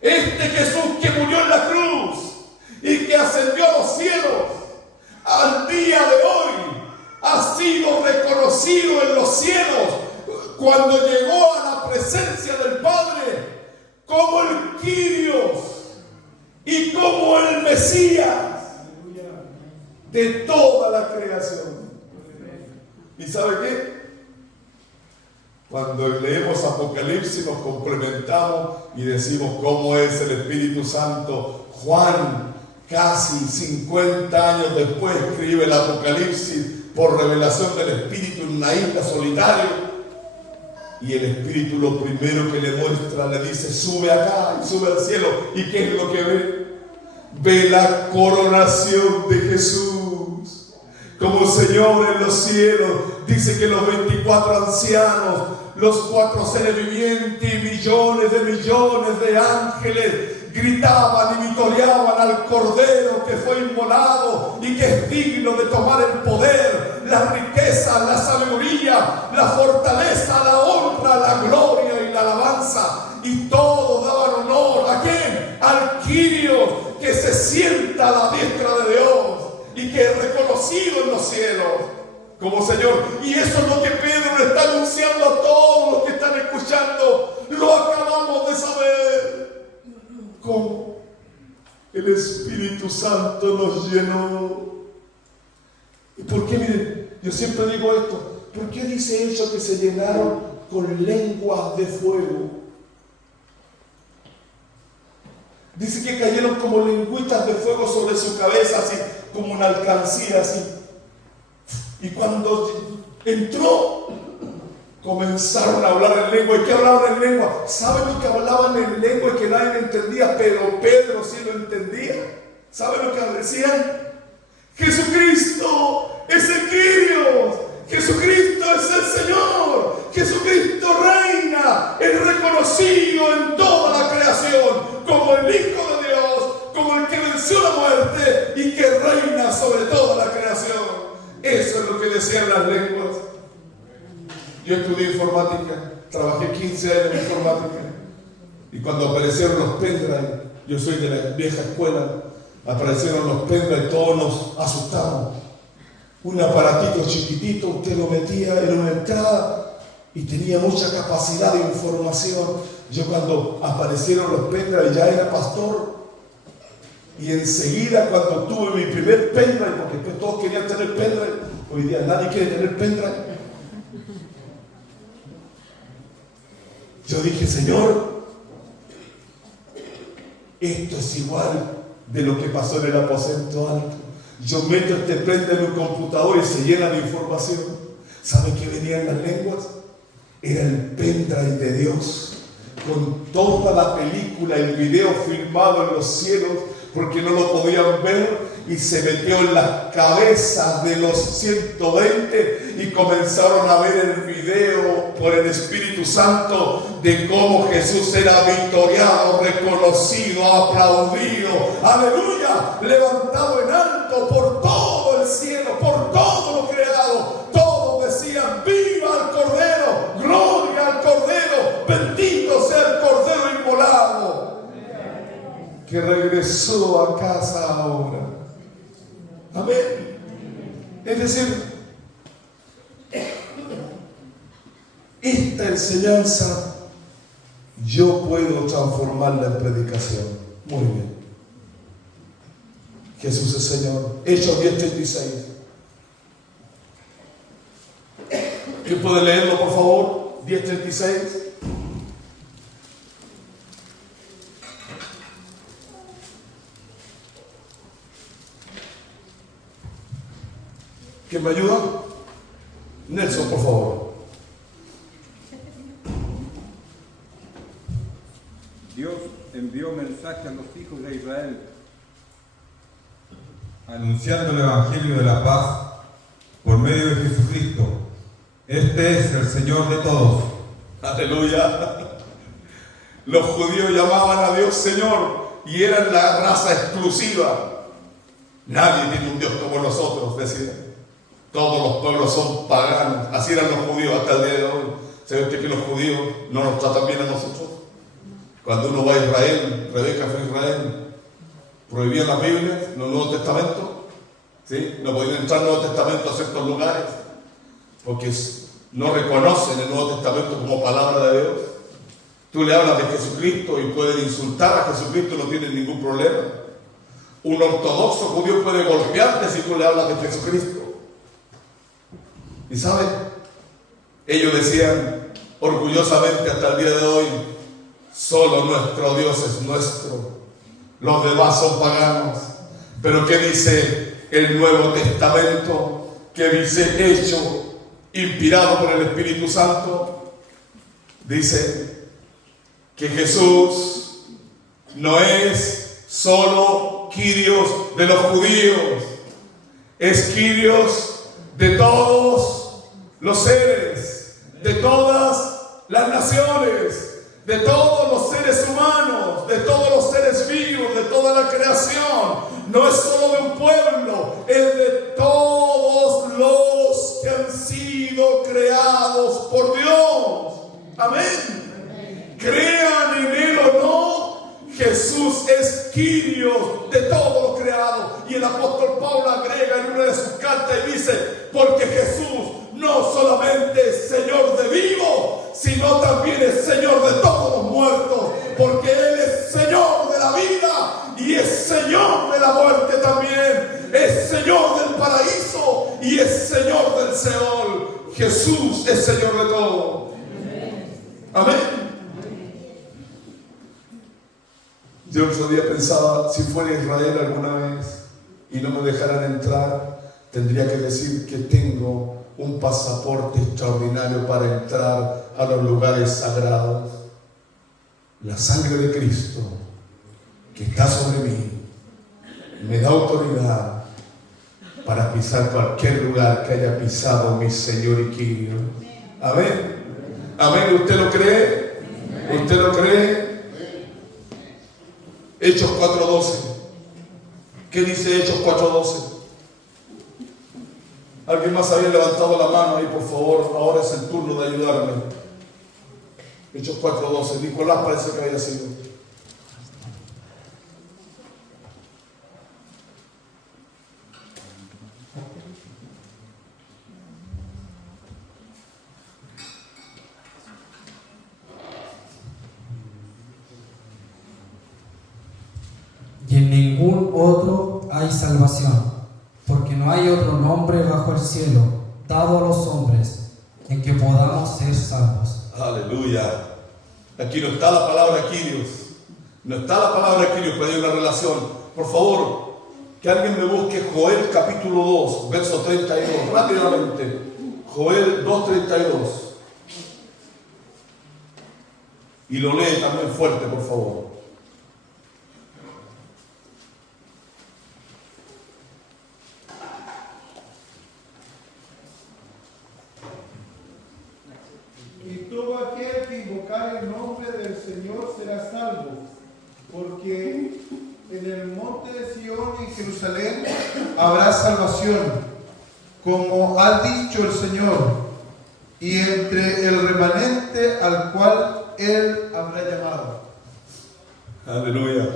Este Jesús que murió en la cruz y que ascendió a los cielos, al día de hoy ha sido reconocido en los cielos, cuando llegó a la presencia del Padre, como el Kyrios y como el Mesías de toda la creación. ¿Y sabe qué? Cuando leemos Apocalipsis nos complementamos y decimos cómo es el Espíritu Santo. Juan, casi 50 años después, escribe el Apocalipsis por revelación del Espíritu en una isla solitaria. Y el Espíritu lo primero que le muestra, le dice: sube acá y sube al cielo. ¿Y qué es lo que ve? Ve la coronación de Jesús como Señor en los cielos. Dice que los 24 ancianos, los 4 seres vivientes y millones de ángeles gritaban y vitoreaban al Cordero que fue inmolado y que es digno de tomar el poder, la riqueza, la sabiduría, la fortaleza, la honra, la gloria y la alabanza. Y todos daban honor ¿a quién? Al Kyrios, que se sienta a la diestra de Dios y que es reconocido en los cielos como Señor. Y eso es lo que Pedro le está anunciando a todos los que están escuchando. Lo acabamos de saber. Cómo el Espíritu Santo nos llenó. ¿Y por qué? Miren, yo siempre digo esto: ¿por qué dice eso que se llenaron con lenguas de fuego? Dice que cayeron como lengüitas de fuego sobre su cabeza, así como una alcancía, así. Y cuando entró, comenzaron a hablar en lengua. ¿Y qué hablaban en lengua? ¿Saben lo que hablaban en lengua y que nadie entendía? Pero Pedro sí lo entendía. ¿Saben lo que decían? Jesucristo es el Kyrios. Jesucristo es el Señor. Jesucristo reina. Es reconocido en toda la creación como el Hijo de Dios, como el que venció la muerte y que reina sobre toda la creación. Eso es lo que decían las lenguas. Yo estudié informática, trabajé 15 años en informática, y cuando aparecieron los pendrive, yo soy de la vieja escuela, aparecieron los pendrive, todos nos asustamos. Un aparatito chiquitito, usted lo metía en una entrada y tenía mucha capacidad de información. Yo cuando aparecieron los pendrive ya era pastor, y enseguida cuando tuve mi primer pendrive, porque después todos querían tener pendrive, hoy día nadie quiere tener pendrive, yo dije: Señor, esto es igual de lo que pasó en el aposento alto. Yo meto este pendrive en un computador y se llena de información. ¿Saben qué venían las lenguas? era el pendrive de Dios, con toda la película, el video filmado en los cielos, porque no lo podían ver, y se metió en las cabezas de los 120 y comenzaron a ver el video por el Espíritu Santo de cómo Jesús era victoriado, reconocido, aplaudido, aleluya, levantado en alto por todo el cielo, por todo lo creado. Todos decían: viva el Cordero, gloria al Cordero, bendito sea el Cordero inmolado, que regresó a casa ahora. Amén. Es decir, esta enseñanza yo puedo transformarla en predicación. Muy bien. Jesús es Señor. Hechos 10:36. ¿Quién puede leerlo, por favor? 10:36. ¿Quién me ayuda? Nelson, por favor. Dios envió mensaje a los hijos de Israel anunciando el Evangelio de la paz por medio de Jesucristo. Este es el Señor de todos. Aleluya. Los judíos llamaban a Dios Señor y eran la raza exclusiva. Nadie tiene un Dios como nosotros, decían. Todos los pueblos son paganos. Así eran los judíos hasta el día de hoy. ¿Sabe usted que los judíos no nos tratan bien a nosotros? Cuando uno va a Israel, Rebeca fue a Israel, prohibían las Biblias, los Nuevos Testamentos, ¿sí? No podían entrar en el Nuevo Testamento a ciertos lugares, porque no reconocen el Nuevo Testamento como palabra de Dios. Tú le hablas de Jesucristo y pueden insultar a Jesucristo, no tienen ningún problema. Un ortodoxo judío puede golpearte si tú le hablas de Jesucristo. ¿Y saben? Ellos decían orgullosamente hasta el día de hoy: solo nuestro Dios es nuestro, los demás son paganos. Pero ¿qué dice el Nuevo Testamento? ¿Qué dice Hecho, inspirado por el Espíritu Santo? Dice que Jesús no es solo Kyrios de los judíos, es Kyrios de todos los seres, de todas las naciones, de todos los seres humanos, de todos los seres vivos, de toda la creación. No es solo de un pueblo, es de todos los que han sido creados por Dios. Amén. Crean en Él o no, Jesús es Kyrios de todo lo creado. Y el apóstol Pablo agrega en una de sus cartas y dice: porque Jesús no solamente es Señor de vivo, sino también es Señor de todos los muertos, porque Él es Señor de la vida y es Señor de la muerte también, es Señor del paraíso y es Señor del Seol. Jesús es Señor de todo. Amén. Yo el otro día pensaba, si fuera a Israel alguna vez y no me dejaran entrar, tendría que decir que tengo un pasaporte extraordinario para entrar a los lugares sagrados. La sangre de Cristo que está sobre mí me da autoridad para pisar cualquier lugar que haya pisado mi Señor y Kyrio. Amén. Amén. ¿Usted lo cree? ¿Usted lo cree? Hechos 4:12. ¿Qué dice Hechos 4:12? ¿Alguien más había levantado la mano ahí, por favor? Ahora es el turno de ayudarme. Hechos 4:12. Nicolás parece que había sido. Y en ningún otro hay salvación, porque no hay otro nombre bajo el cielo dado a los hombres en que podamos ser salvos. Aleluya. Aquí no está la palabra Kyrios. No está la palabra Kyrios, pero hay una relación. Por favor, que alguien me busque Joel capítulo 2, verso 32, rápidamente. Joel 2:32. Y lo lee también fuerte, por favor. Y todo aquel que invocar el nombre del Señor será salvo, porque en el monte de Sion y Jerusalén habrá salvación, como ha dicho el Señor, y entre el remanente al cual Él habrá llamado. Aleluya.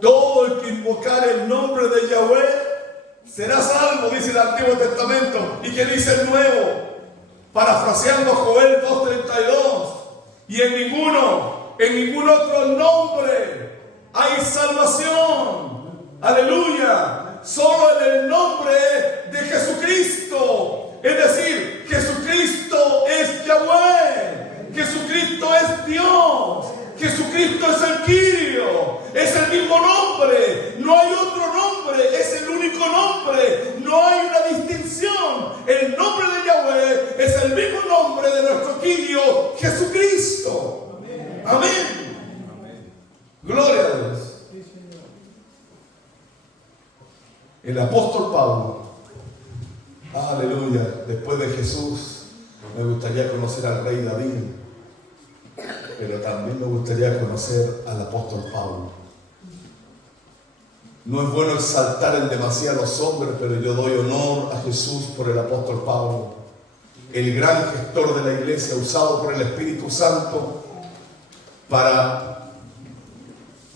Todo el que invocar el nombre de Yahweh será salvo, dice el Antiguo Testamento. ¿Y qué dice el Nuevo? Parafraseando Joel 2:32. Y en ningún otro nombre hay salvación. Aleluya. Solo en el nombre de Jesucristo. Es decir, Jesucristo es Yahweh. Jesucristo es Dios. Jesucristo es el Kyrio. Es el mismo nombre. No hay otro nombre. Es el único nombre. No hay una distinción. El nombre de Yahweh es el mismo nombre de nuestro Kyrio, Jesucristo. Amén. Gloria a Dios. El apóstol Pablo, aleluya, después de Jesús, me gustaría conocer al rey David, pero también me gustaría conocer al apóstol Pablo. No es bueno exaltar en demasiado a los hombres, pero yo doy honor a Jesús por el apóstol Pablo, el gran gestor de la iglesia, usado por el Espíritu Santo para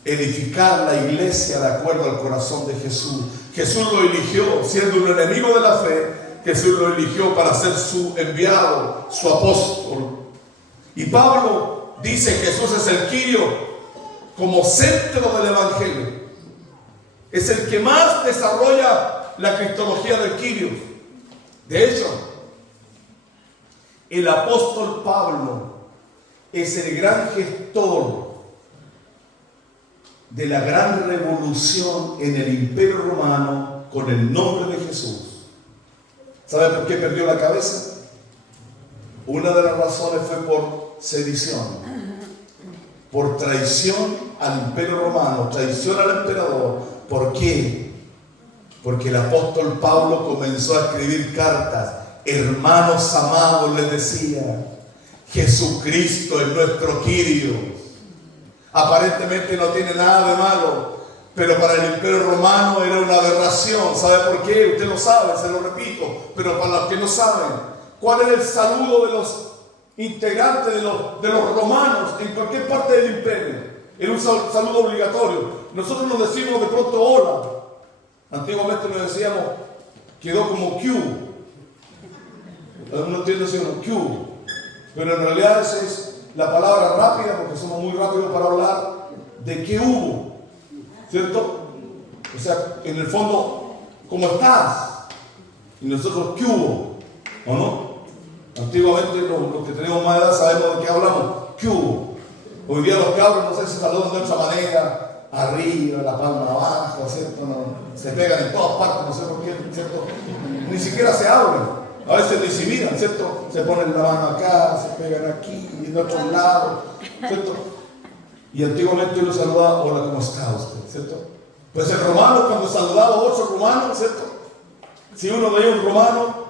edificar la iglesia de acuerdo al corazón de Jesús. Jesús lo eligió, siendo un enemigo de la fe, Jesús lo eligió para ser su enviado, su apóstol. Y Pablo dice: Jesús es el Kyrio como centro del Evangelio. Es el que más desarrolla la cristología del Kyrio. De hecho, el apóstol Pablo es el gran gestor de la gran revolución en el Imperio Romano con el nombre de Jesús. ¿Sabe por qué perdió la cabeza? Una de las razones fue por sedición, por traición al Imperio Romano, traición al emperador. ¿Por qué? Porque el apóstol Pablo comenzó a escribir cartas. Hermanos amados, les decía, Jesucristo es nuestro Kyrio. Aparentemente no tiene nada de malo, pero para el Imperio Romano era una aberración. ¿Sabe por qué? Usted lo sabe, se lo repito, pero para los que no saben, ¿cuál era el saludo de los integrantes de los romanos en cualquier parte del imperio? Era un saludo obligatorio. Nosotros nos decimos de pronto hola. Antiguamente nos decíamos, quedó como Q. No entiendo si es Q, pero en realidad esa es la palabra rápida, porque somos muy rápidos para hablar de qué hubo, ¿cierto? O sea, en el fondo, ¿cómo estás? Y nosotros, ¿qué hubo? ¿O no? Antiguamente los que tenemos más edad sabemos de qué hablamos. ¿Qué hubo? Hoy día los cabros, no sé, se saludan de otra manera, arriba, la palma abajo, ¿cierto? No, se pegan en todas partes, no sé por qué, ¿cierto? Ni siquiera se abren. A veces ni se miran, ¿cierto? Se ponen la mano acá, se pegan aquí, y en otros lados, ¿cierto? Y antiguamente uno saludaba, hola, ¿cómo está usted? ¿Cierto? Pues el romano, cuando saludaba a otro romano, ¿cierto? Si uno veía un romano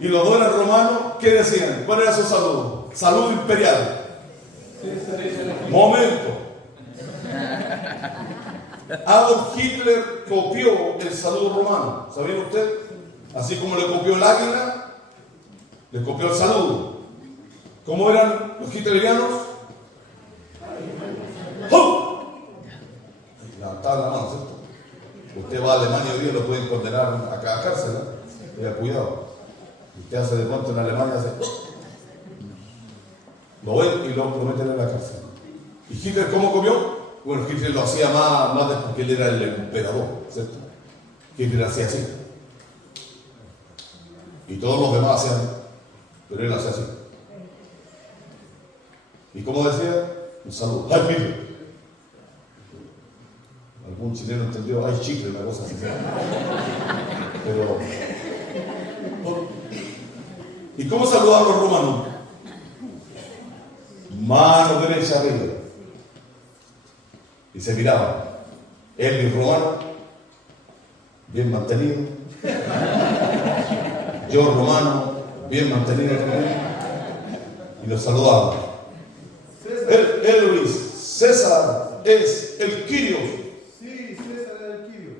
y los dos eran romanos, ¿qué decían? ¿Cuál era su saludo? Saludo imperial. Momento. Adolf Hitler copió el saludo romano. ¿Sabían usted? Así como le copió el águila, le copió el saludo. ¿Cómo eran los hitlerianos? ¡Hum! Levantaban la mano, ¿cierto? Usted va a Alemania hoy día, lo pueden condenar a cada cárcel, ¿eh? Tenga cuidado. Usted hace de pronto en Alemania, hace... Lo ven y lo meten en la cárcel. ¿Y Hitler cómo copió? Bueno, Hitler lo hacía más porque él era el emperador, ¿cierto? Hitler hacía así. Y todos los demás hacían, pero él hacía así. ¿Y cómo decía? Un saludo. ¡Ay, Hitler! Algún chileno entendió, ¡ay, chicle! Una cosa así. Pero... ¿Y cómo saludaban los romanos? mano derecha arriba. Y se miraban. Él y romano, bien mantenido. Yo romano, bien mantenido también. Y los saludaban. Él Luis, César es el Quirios. Sí, César era el Quirios.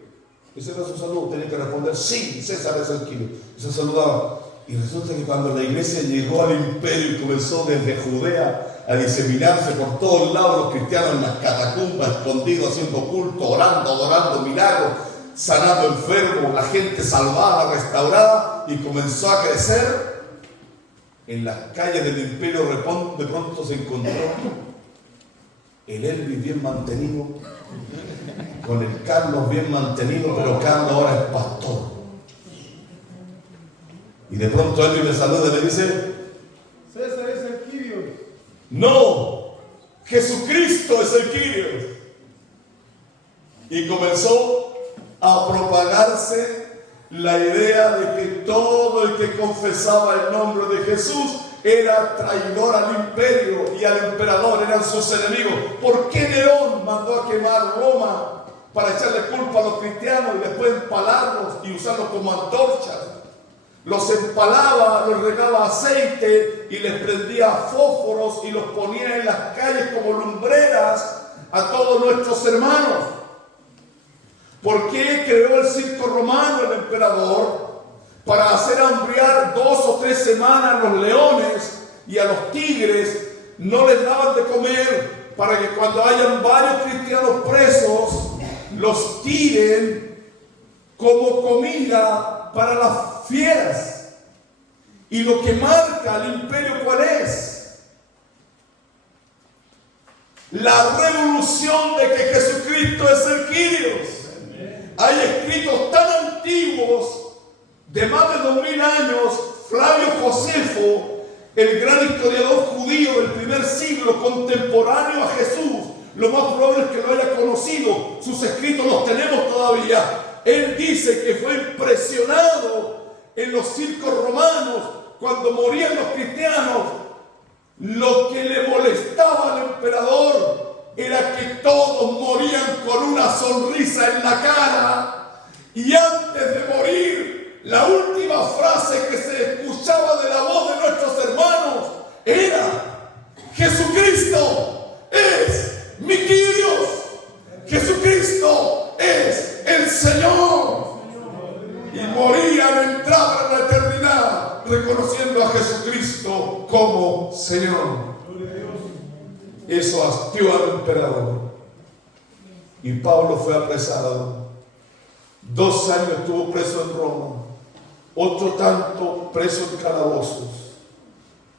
Ese era su saludo, tenía que responder, sí, César es el Quirios. Y se saludaban. Y resulta que cuando la iglesia llegó al imperio y comenzó desde Judea a diseminarse por todos lados, los cristianos en las catacumbas, escondidos, haciendo culto, orando, adorando, milagros, sanando enfermos, la gente salvada, restaurada, y comenzó a crecer. En las calles del imperio de pronto se encontró el Elvis bien mantenido, con el Carlos bien mantenido, pero Carlos ahora es pastor. Y de pronto Elvis me saluda y me dice: César es el Quirios. no, Jesucristo es el Quirios. Y comenzó a propagarse la idea de que todo el que confesaba el nombre de Jesús era traidor al imperio y al emperador, eran sus enemigos. ¿Por qué Nerón mandó a quemar Roma para echarle culpa a los cristianos y después empalarlos y usarlos como antorchas? Los empalaba, los regaba aceite y les prendía fósforos y los ponía en las calles como lumbreras a todos nuestros hermanos. ¿Por qué creó el circo romano el emperador? Para hacer hambriar 2 o 3 semanas a los leones y a los tigres. No les daban de comer para que cuando hayan varios cristianos presos los tiren como comida para las fieras. Y lo que marca al imperio, ¿cuál es? La revolución de que Jesucristo es el Quirios. Hay escritos tan antiguos, de más de 2000 años. Flavio Josefo, el gran historiador judío del primer siglo, contemporáneo a Jesús, lo más probable es que lo haya conocido, sus escritos los tenemos todavía. Él dice que fue impresionado en los circos romanos cuando morían los cristianos. Lo que le molestaba al emperador era que todos morían con una sonrisa en la cara, y antes de morir, la última frase que se escuchaba de la voz de nuestros hermanos era: Jesucristo es mi Quirios, Jesucristo es el Señor. Y morían, entraban en la eternidad reconociendo a Jesucristo como Señor. Eso hastió al emperador. Y Pablo fue apresado. 2 años estuvo preso en Roma. Otro tanto preso en calabozos.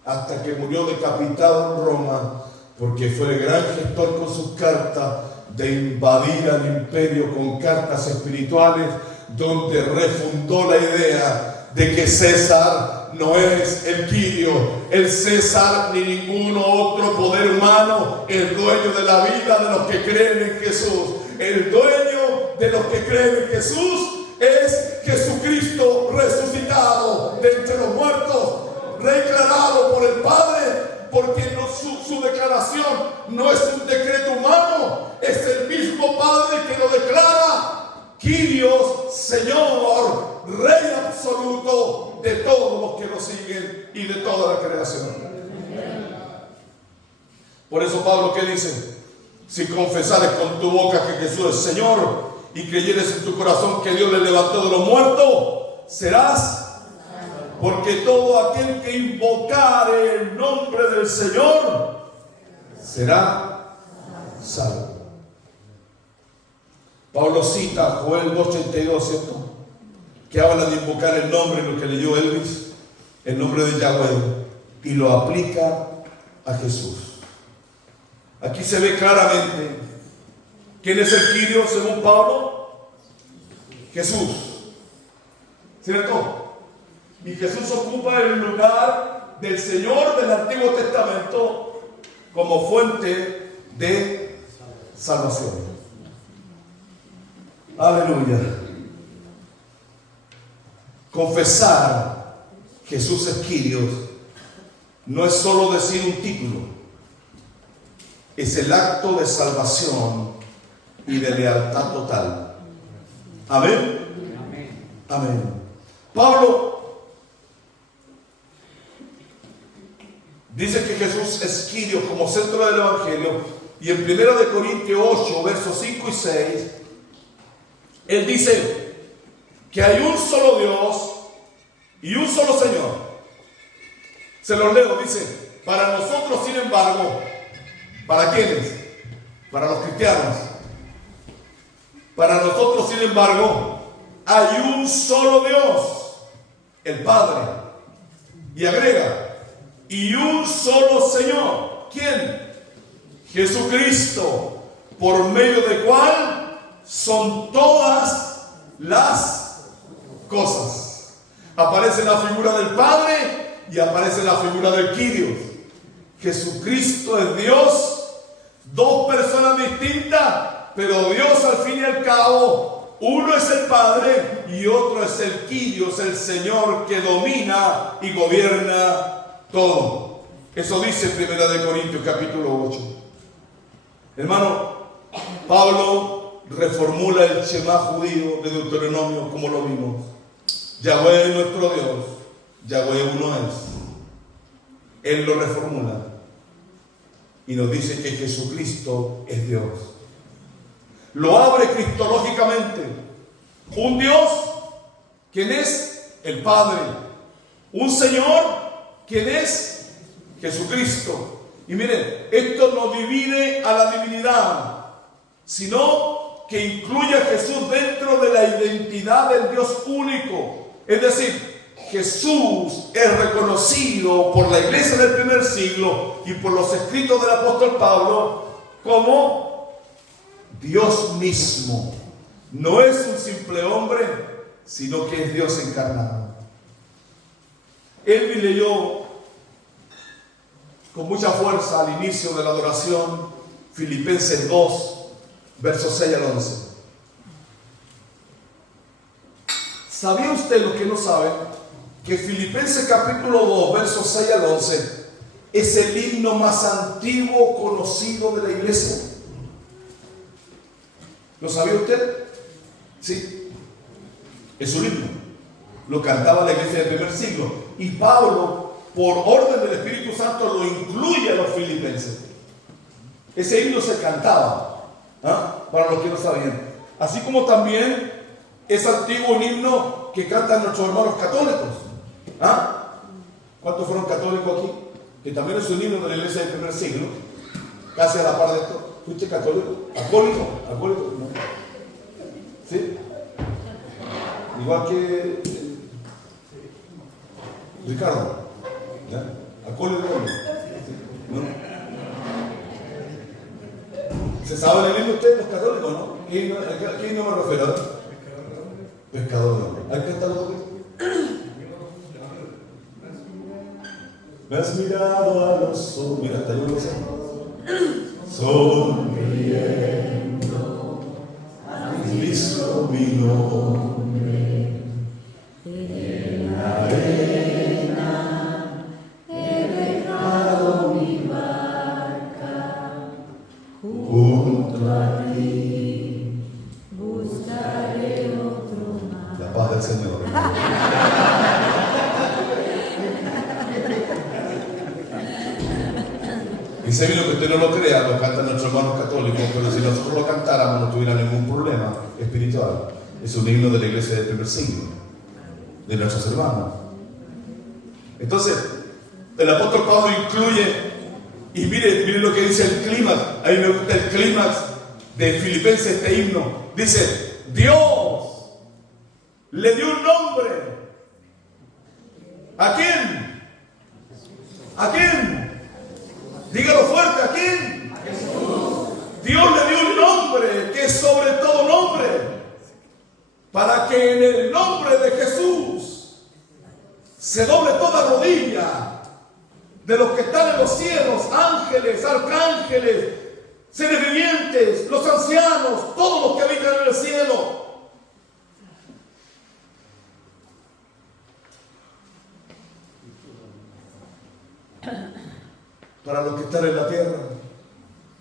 Hasta que murió decapitado en Roma, porque fue el gran gestor con sus cartas de invadir al imperio con cartas espirituales, donde refundó la idea de que César no es el Quirio. El César ni ningún otro poder humano es dueño de la vida de los que creen en Jesús. El dueño de los que creen en Jesús es Jesucristo resucitado de entre los muertos, declarado por el Padre, porque su declaración no es un decreto humano, es el mismo Padre que lo declara Quirios, Señor, Rey absoluto de todos los que lo siguen y de toda la creación. Por eso Pablo, ¿qué dice? Si confesares con tu boca que Jesús es Señor y creyeres en tu corazón que Dios le levantó de los muertos, serás. Porque todo aquel que invocare el nombre del Señor será salvo. Pablo cita Joel 2:32, ¿cierto? Que habla de invocar el nombre, lo que leyó Elvis, el nombre de Yahweh, y lo aplica a Jesús. Aquí se ve claramente quién es el Quirio según Pablo. Jesús, ¿cierto? Y Jesús ocupa el lugar del Señor del Antiguo Testamento como fuente de salvación. Aleluya. Confesar Jesús es Quirios no es solo decir un título, es el acto de salvación y de lealtad total. Amén. Amén. Pablo dice que Jesús es Kyrios como centro del Evangelio, y en 1 Corintios 8, versos 5 y 6, él dice que hay un solo Dios y un solo Señor. Se los leo, dice: para nosotros, sin embargo, ¿para quiénes? Para los cristianos. Para nosotros, sin embargo, hay un solo Dios, el Padre. Y agrega: y un solo Señor. ¿Quién? Jesucristo, por medio del cual son todas las cosas. Aparece la figura del Padre y aparece la figura del Kyrios. Jesucristo es Dios, dos personas distintas, pero Dios al fin y al cabo. Uno es el Padre y otro es el Kyrios, el Señor que domina y gobierna todo. Eso dice 1 Corintios capítulo 8. Hermano, Pablo reformula el Shema judío de Deuteronomio, como lo vimos. Yahweh es nuestro Dios, Yahweh uno es. Él lo reformula y nos dice que Jesucristo es Dios. Lo abre cristológicamente. Un Dios, quien es el Padre. Un Señor, quien es Jesucristo. Y miren, esto no divide a la divinidad, sino que incluye a Jesús dentro de la identidad del Dios único. Es decir, Jesús es reconocido por la iglesia del primer siglo y por los escritos del apóstol Pablo como Dios mismo. No es un simple hombre, sino que es Dios encarnado. Él leyó con mucha fuerza al inicio de la adoración Filipenses 2, versos 6 al 11. ¿Sabía usted, lo que no sabe, que Filipenses capítulo 2, versos 6 al 11 es el himno más antiguo conocido de la iglesia? ¿Lo sabía usted? Sí. Es un himno. Lo cantaba la iglesia del primer siglo. Y Pablo, por orden del Espíritu Santo, lo incluye a los filipenses. Ese himno se cantaba, para los que no sabían. Así como también es antiguo un himno que cantan nuestros hermanos católicos. ¿Cuántos fueron católicos aquí? Que también es un himno de la iglesia del primer siglo, casi a la par de esto. ¿Fuiste católico? ¿Acólito? ¿Acólito? No. ¿Sí? Igual que Ricardo. ¿Ya? ¿Acólito? ¿No? ¿Se sabe el himno usted, los católicos, no? ¿A qué himno me refiero? Pescador. ¿Hay que estar los? Me has mirado a los ojos. Mira, hasta yo lo sé. Sonriendo, has visto mi nombre en la arena, he dejado mi barca junto a ti, buscaré otro mar. La paz del Señor. Ese vino, que usted no lo crea, lo cantan nuestros hermanos católicos, pero si nosotros lo cantáramos no tuviera ningún problema espiritual. Es un himno de la iglesia del primer siglo, de nuestros hermanos. Entonces, el apóstol Pablo incluye, y mire lo que dice el clímax. A mí me gusta el clímax de Filipenses, este himno. Dice: Dios le dio un nombre. ¿A quién? ¿A quién? Dígalo fuerte, ¿a quién? A Jesús. Dios le dio un nombre que es sobre todo nombre, para que en el nombre de Jesús se doble toda rodilla de los que están en los cielos, ángeles, arcángeles, seres vivientes, los ancianos, todos los que habitan en el cielo. Para los que están en la tierra,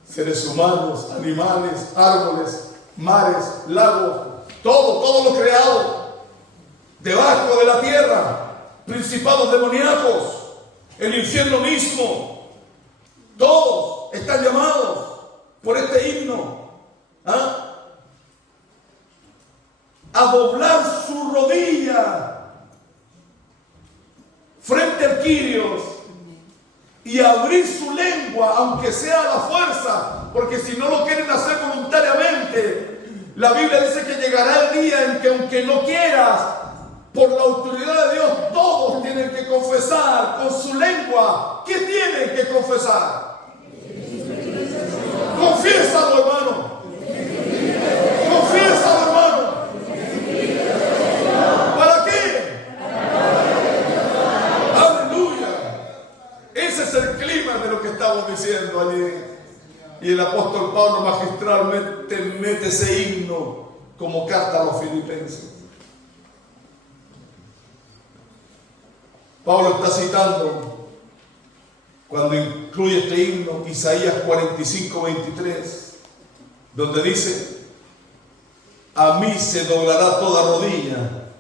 seres humanos, animales, árboles, mares, lagos, todo lo creado, debajo de la tierra, principados demoníacos, el infierno mismo, todos están llamados por este himno a doblar su rodilla frente al Kyrios y abrir su lengua, aunque sea a la fuerza, porque si no lo quieren hacer voluntariamente, la Biblia dice que llegará el día en que aunque no quieras, por la autoridad de Dios, todos tienen que confesar con su lengua. ¿Qué tienen que confesar? Confiésalo, hermano. Confiésalo, hermano. ¿Para qué? Aleluya. Ese es el clima de lo que estamos diciendo allí. Y el apóstol Pablo magistralmente mete ese himno como carta a los filipenses. Pablo está citando, cuando incluye este himno, Isaías 45:23, donde dice: a mí se doblará toda rodilla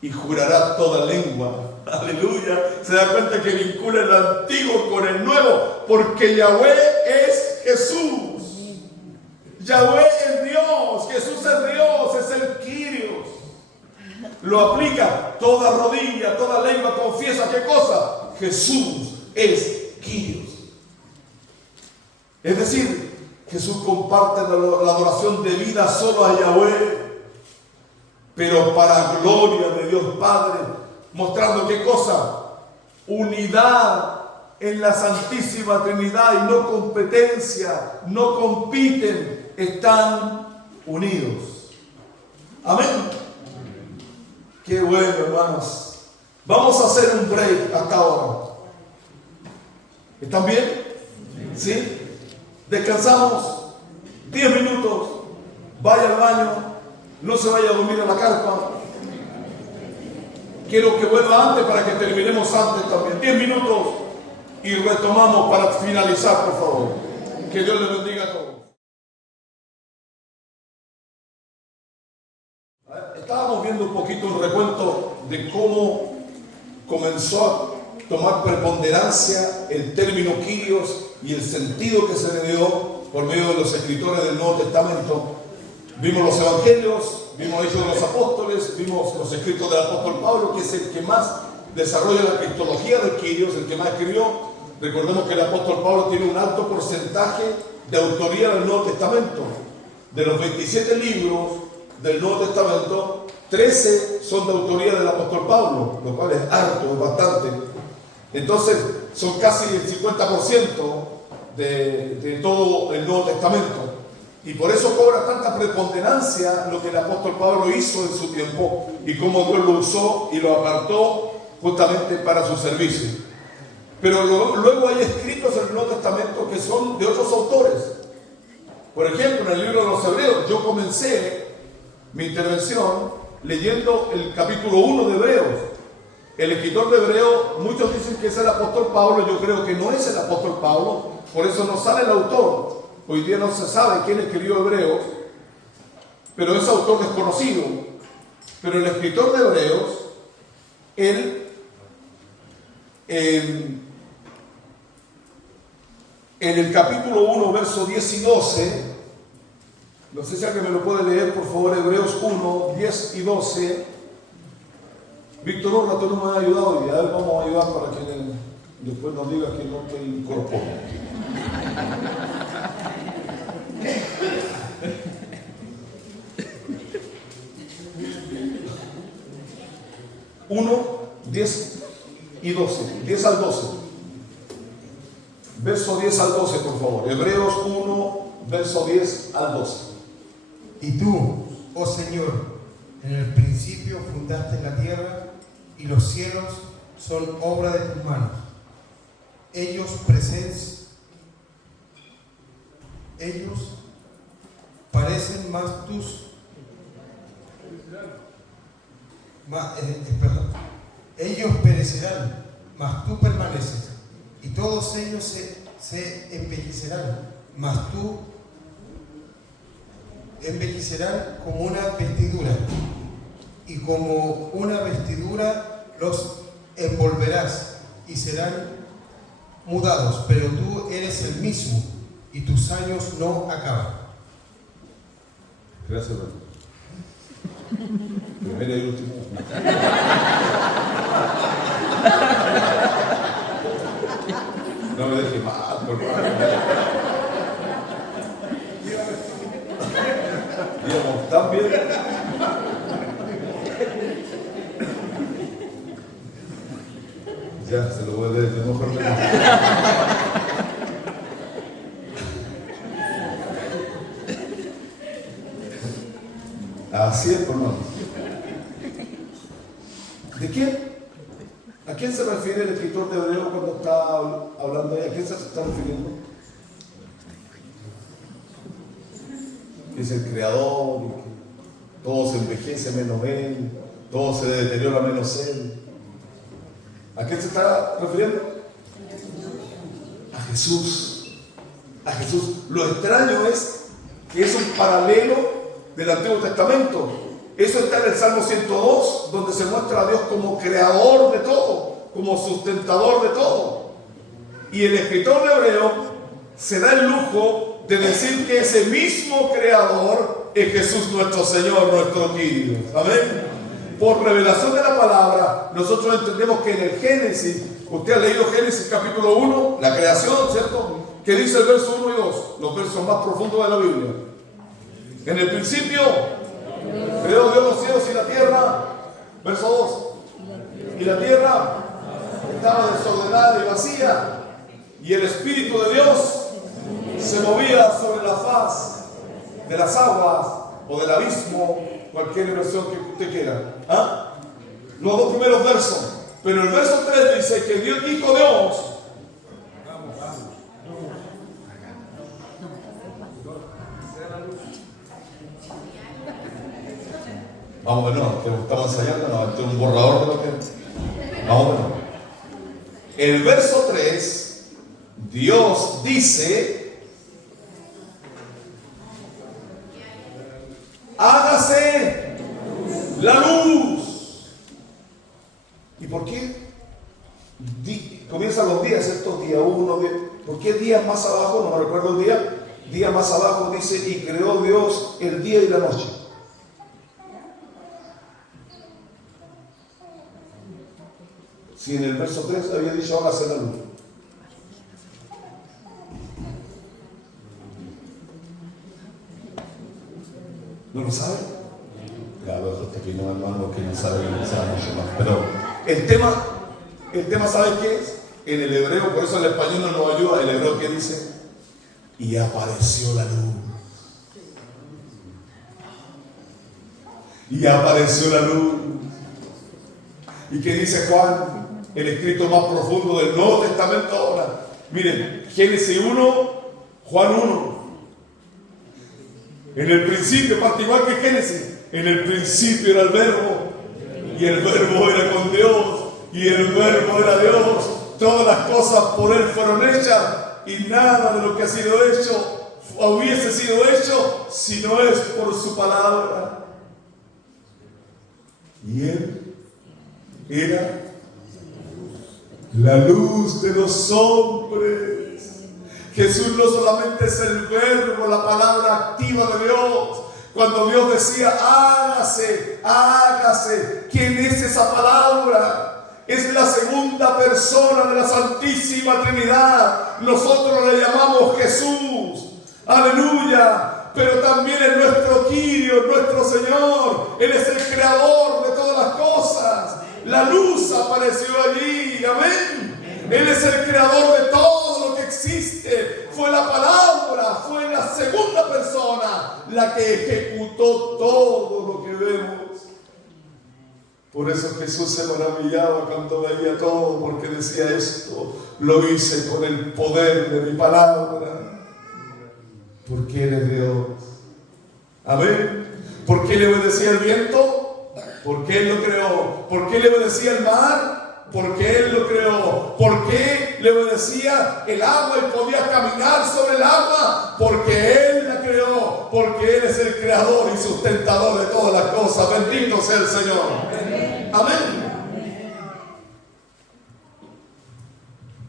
y jurará toda lengua. Aleluya. Se da cuenta que vincula el antiguo con el nuevo, porque Yahweh es Jesús. Yahweh es Dios, Jesús es Dios, es el Kyrios. Lo aplica, toda rodilla, toda lengua confiesa, ¿qué cosa? Jesús es Kyrios. Es decir, Jesús comparte la adoración debida solo a Yahweh, pero para gloria de Dios Padre, mostrando ¿qué cosa? Unidad en la Santísima Trinidad y no competencia, no compiten, están unidos. Amén. Qué bueno, hermanos. Vamos a hacer un break hasta ahora. ¿Están bien? ¿Sí? Descansamos 10 minutos. Vaya al baño. No se vaya a dormir en la carpa. Quiero que vuelva antes para que terminemos antes también. 10 minutos y retomamos para finalizar, por favor. Que Dios les bendiga a todos. Estábamos viendo un poquito un recuento de cómo comenzó a tomar preponderancia el término Kyrios y el sentido que se le dio por medio de los escritores del Nuevo Testamento. Vimos los evangelios, vimos Hechos de los Apóstoles, vimos los escritos del apóstol Pablo, que es el que más desarrolla la cristología de Kyrios, el que más escribió. Recordemos que el apóstol Pablo tiene un alto porcentaje de autoría del Nuevo Testamento. De los 27 libros del Nuevo Testamento, 13 son de autoría del apóstol Pablo, lo cual es harto, es bastante. Entonces, son casi el 50% de todo el Nuevo Testamento. Y por eso cobra tanta preponderancia lo que el apóstol Pablo hizo en su tiempo y cómo Dios lo usó y lo apartó justamente para su servicio. Pero luego hay escritos en el Nuevo Testamento que son de otros autores. Por ejemplo, en el libro de los Hebreos, yo comencé mi intervención leyendo el capítulo 1 de Hebreos. El escritor de Hebreos, muchos dicen que es el apóstol Pablo, yo creo que no es el apóstol Pablo, por eso no sale el autor. Hoy día no se sabe quién escribió Hebreos, pero es autor desconocido. Pero el escritor de Hebreos, él, en el capítulo 1, versos 10 y 12, no sé si alguien me lo puede leer, por favor, Hebreos 1, 10 y 12. Víctor Urra, tú no me has ayudado hoy día. A ver, vamos a ayudar para que después nos diga que no te incorporo. Uno, 10 y 12. 10 al 12. Verso 10 al 12, por favor. Hebreos 1, verso 10 al 12. Y tú, oh Señor, en el principio fundaste la tierra y los cielos son obra de tus manos. Ellos parecen más ellos perecerán, mas tú permaneces, y todos ellos se embellecerán, mas tú envejecerán como una vestidura, y como una vestidura los envolverás y serán mudados, pero tú eres el mismo y tus años no acaban. Gracias, hermano. Primero y último. No me deje mal, por favor. Digamos, también. Ya, se lo voy a leer de nuevo. Así es, hermano. ¿De quién? ¿A quién se refiere el escritor de Hebreo cuando está hablando ahí? ¿A quién se está refiriendo? Es el creador, todo se envejece menos él, todo se deteriora menos él. ¿A quién se está refiriendo? A Jesús. A Jesús. Lo extraño es que es un paralelo del Antiguo Testamento. Eso está en el Salmo 102, donde se muestra a Dios como creador de todo, como sustentador de todo. Y el escritor de Hebreo se da el lujo de decir que ese mismo creador es Jesús nuestro Señor, nuestro Cristo. ¿Amén? Por revelación de la palabra, nosotros entendemos que en el Génesis, usted ha leído Génesis capítulo 1, la creación, ¿cierto? Que dice el verso 1 y 2, los versos más profundos de la Biblia. En el principio, creó Dios los cielos y la tierra, verso 2, y la tierra estaba desordenada y vacía, y el Espíritu de Dios se movía sobre la faz de las aguas o del abismo, cualquier versión que usted quiera. ¿Ah? Los dos primeros versos. Pero el verso 3 dice que Dios dijo Dios. Vamos de nuevo, estamos ensayando, no, este es un borrador de lo que. Vamos de nuevo. El verso 3, Dios dice: hágase la luz. ¿Y por qué? Comienzan los días, estos días 1, ¿por qué días más abajo? No me recuerdo el día. Día más abajo dice: y creó Dios el día y la noche. Si en el verso 3 había dicho hágase la luz. ¿No lo sabe? Ya, hasta aquí no, hermano, que no sabe mucho más. Pero el tema, ¿sabe qué es? En el hebreo, por eso el español no nos ayuda. El hebreo que dice: y apareció la luz. Y apareció la luz. ¿Y qué dice Juan? El escrito más profundo del Nuevo Testamento ahora. Miren, Génesis 1, Juan 1. En el principio, parte igual que Génesis, en el principio era el verbo, y el verbo era con Dios, y el verbo era Dios. Todas las cosas por Él fueron hechas, y nada de lo que ha sido hecho hubiese sido hecho si no es por su palabra. Y Él era la luz de los hombres. Jesús no solamente es el verbo, la palabra activa de Dios. Cuando Dios decía hágase, hágase, ¿quién es esa palabra? Es la segunda persona de la Santísima Trinidad. Nosotros le llamamos Jesús. Aleluya. Pero también es nuestro Kyrios, nuestro Señor. Él es el creador de todas las cosas. La luz apareció allí, amén. Él es el creador de todo lo que existe. Fue la palabra, fue la segunda persona la que ejecutó todo lo que vemos. Por eso Jesús se maravillaba cuando veía todo, porque decía: esto lo hice con el poder de mi palabra. Porque Él es Dios. Amén. ¿Por qué le obedecía el viento? Porque Él lo creó. ¿Por qué le obedecía el mar? Porque Él lo creó. ¿Por qué le obedecía el agua y podía caminar sobre el agua? Porque Él la creó, porque Él es el creador y sustentador de todas las cosas. Bendito sea el Señor. Amén.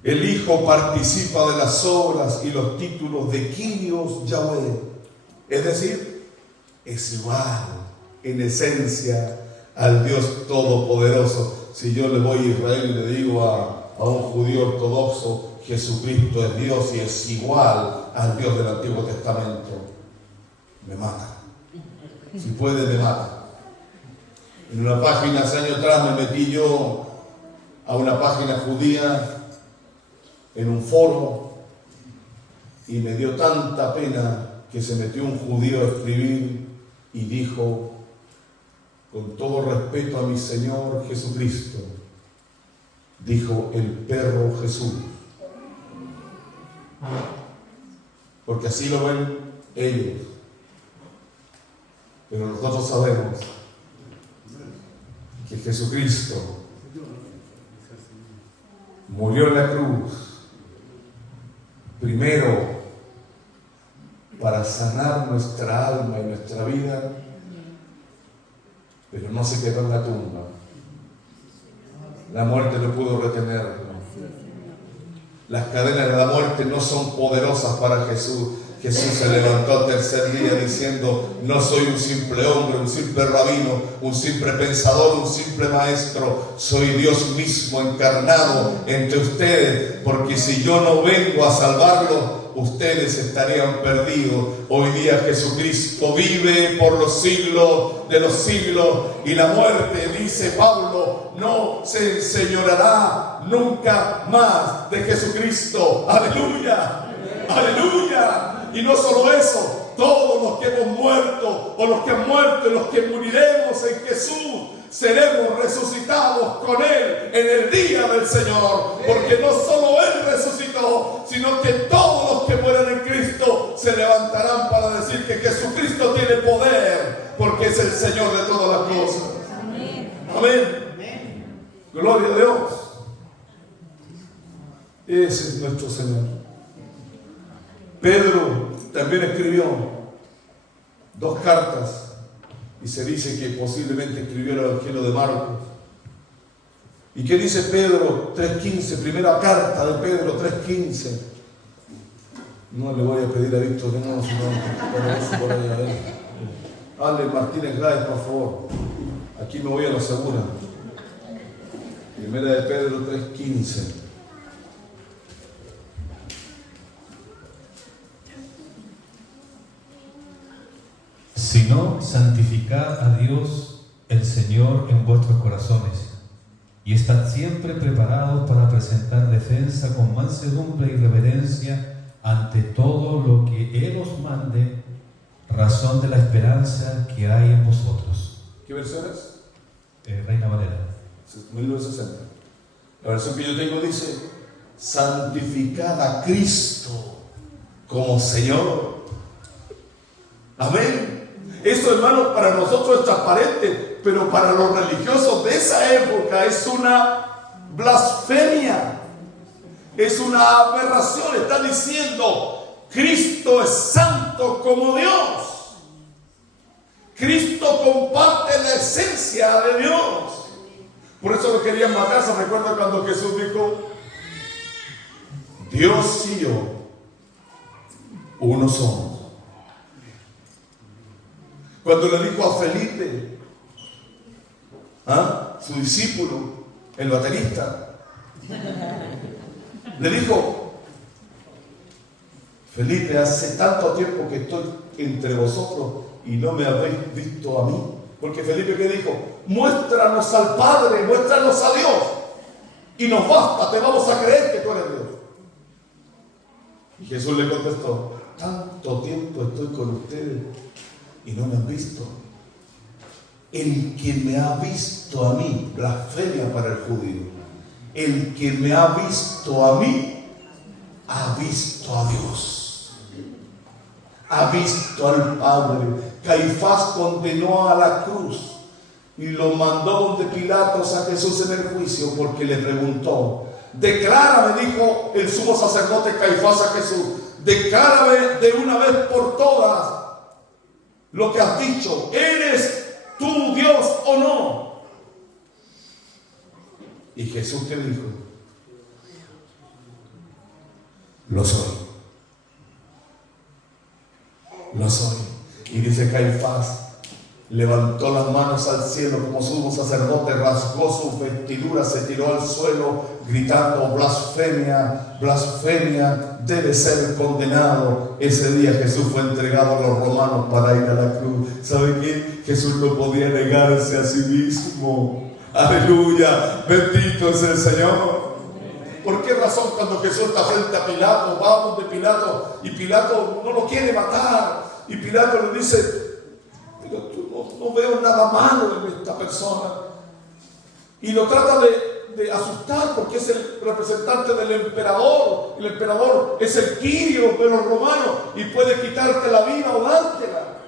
El Hijo participa de las obras y los títulos de Kyrios Yahweh. Es decir, es igual en esencia al Dios Todopoderoso. Si yo le voy a Israel y le digo a un judío ortodoxo, Jesucristo es Dios y es igual al Dios del Antiguo Testamento, me mata. Si puede, me mata. En una página, hace años atrás, me metí yo a una página judía en un foro y me dio tanta pena que se metió un judío a escribir y dijo: con todo respeto a mi Señor Jesucristo, dijo el perro Jesús. Porque así lo ven ellos. Pero nosotros sabemos que Jesucristo murió en la cruz primero para sanar nuestra alma y nuestra vida, pero no se quedó en la tumba. La muerte no pudo retenerlo. Las cadenas de la muerte no son poderosas para Jesús. Jesús se levantó al tercer día diciendo: no soy un simple hombre, un simple rabino, un simple pensador, un simple maestro. Soy Dios mismo encarnado entre ustedes, porque si yo no vengo a salvarlo, ustedes estarían perdidos. Hoy día Jesucristo vive por los siglos de los siglos, y la muerte, dice Pablo, no se enseñoreará nunca más de Jesucristo. ¡Aleluya! ¡Aleluya! Y no solo eso, todos los que hemos muerto, o los que han muerto y los que moriremos en Jesús, seremos resucitados con Él en el día del Señor. Porque no solo Él resucitó, sino que todos los que mueren en Cristo se levantarán para decir que Jesucristo tiene poder, porque es el Señor de todas las cosas. Amén. Gloria a Dios. Ese es nuestro Señor. Pedro también escribió 2 cartas, y se dice que posiblemente escribió el Evangelio de Marcos. ¿Y qué dice Pedro 3:15? Primera carta de Pedro 3:15. No le voy a pedir a Víctor, no, sino por ahí a ver. Ale Martínez Gáez, por favor. Aquí me voy a la segura. Primera de Pedro 3:15. Sino santificad a Dios el Señor en vuestros corazones, y estad siempre preparados para presentar defensa con mansedumbre y reverencia ante todo lo que Él os mande, razón de la esperanza que hay en vosotros. ¿Qué versión es? Reina Valera. 1960. La versión que yo tengo dice: santificad a Cristo como Señor. Amén. Eso, hermano, para nosotros es transparente, pero para los religiosos de esa época es una blasfemia, es una aberración. Está diciendo: Cristo es santo como Dios. Cristo comparte la esencia de Dios. Por eso lo querían matar. ¿Se recuerda cuando Jesús dijo: Dios y yo, uno somos? Cuando le dijo a Felipe, su discípulo, el baterista, le dijo: Felipe, hace tanto tiempo que estoy entre vosotros y no me habéis visto a mí. Porque Felipe, ¿qué dijo? Muéstranos al Padre, muéstranos a Dios, y nos basta, te vamos a creer que tú eres Dios. Y Jesús le contestó: tanto tiempo estoy con ustedes y no me han visto. El que me ha visto a mí, blasfemia para el judío, el que me ha visto a mí, ha visto a Dios, ha visto al Padre. Caifás condenó a la cruz y lo mandó donde Pilatos a Jesús en el juicio, porque le preguntó: declárame, dijo el sumo sacerdote Caifás a Jesús, declárame de una vez por todas lo que has dicho. ¿Eres tú Dios o no? Y Jesús te dijo, lo soy. Lo soy. Y dice Caifás, levantó las manos al cielo como sumo sacerdote, rasgó sus vestiduras, se tiró al suelo gritando, blasfemia, blasfemia, debe ser condenado. Ese día Jesús fue entregado a los romanos para ir a la cruz. ¿Sabe qué? Jesús no podía negarse a sí mismo. Aleluya, bendito es el Señor. ¿Por qué razón cuando Jesús está frente a Pilato, vamos de Pilato, y Pilato no lo quiere matar, y Pilato le dice, pero tú no veo nada malo en esta persona, y lo trata de asustar porque es el representante del emperador. El emperador es el Quirio de los romanos y puede quitarte la vida o dártela,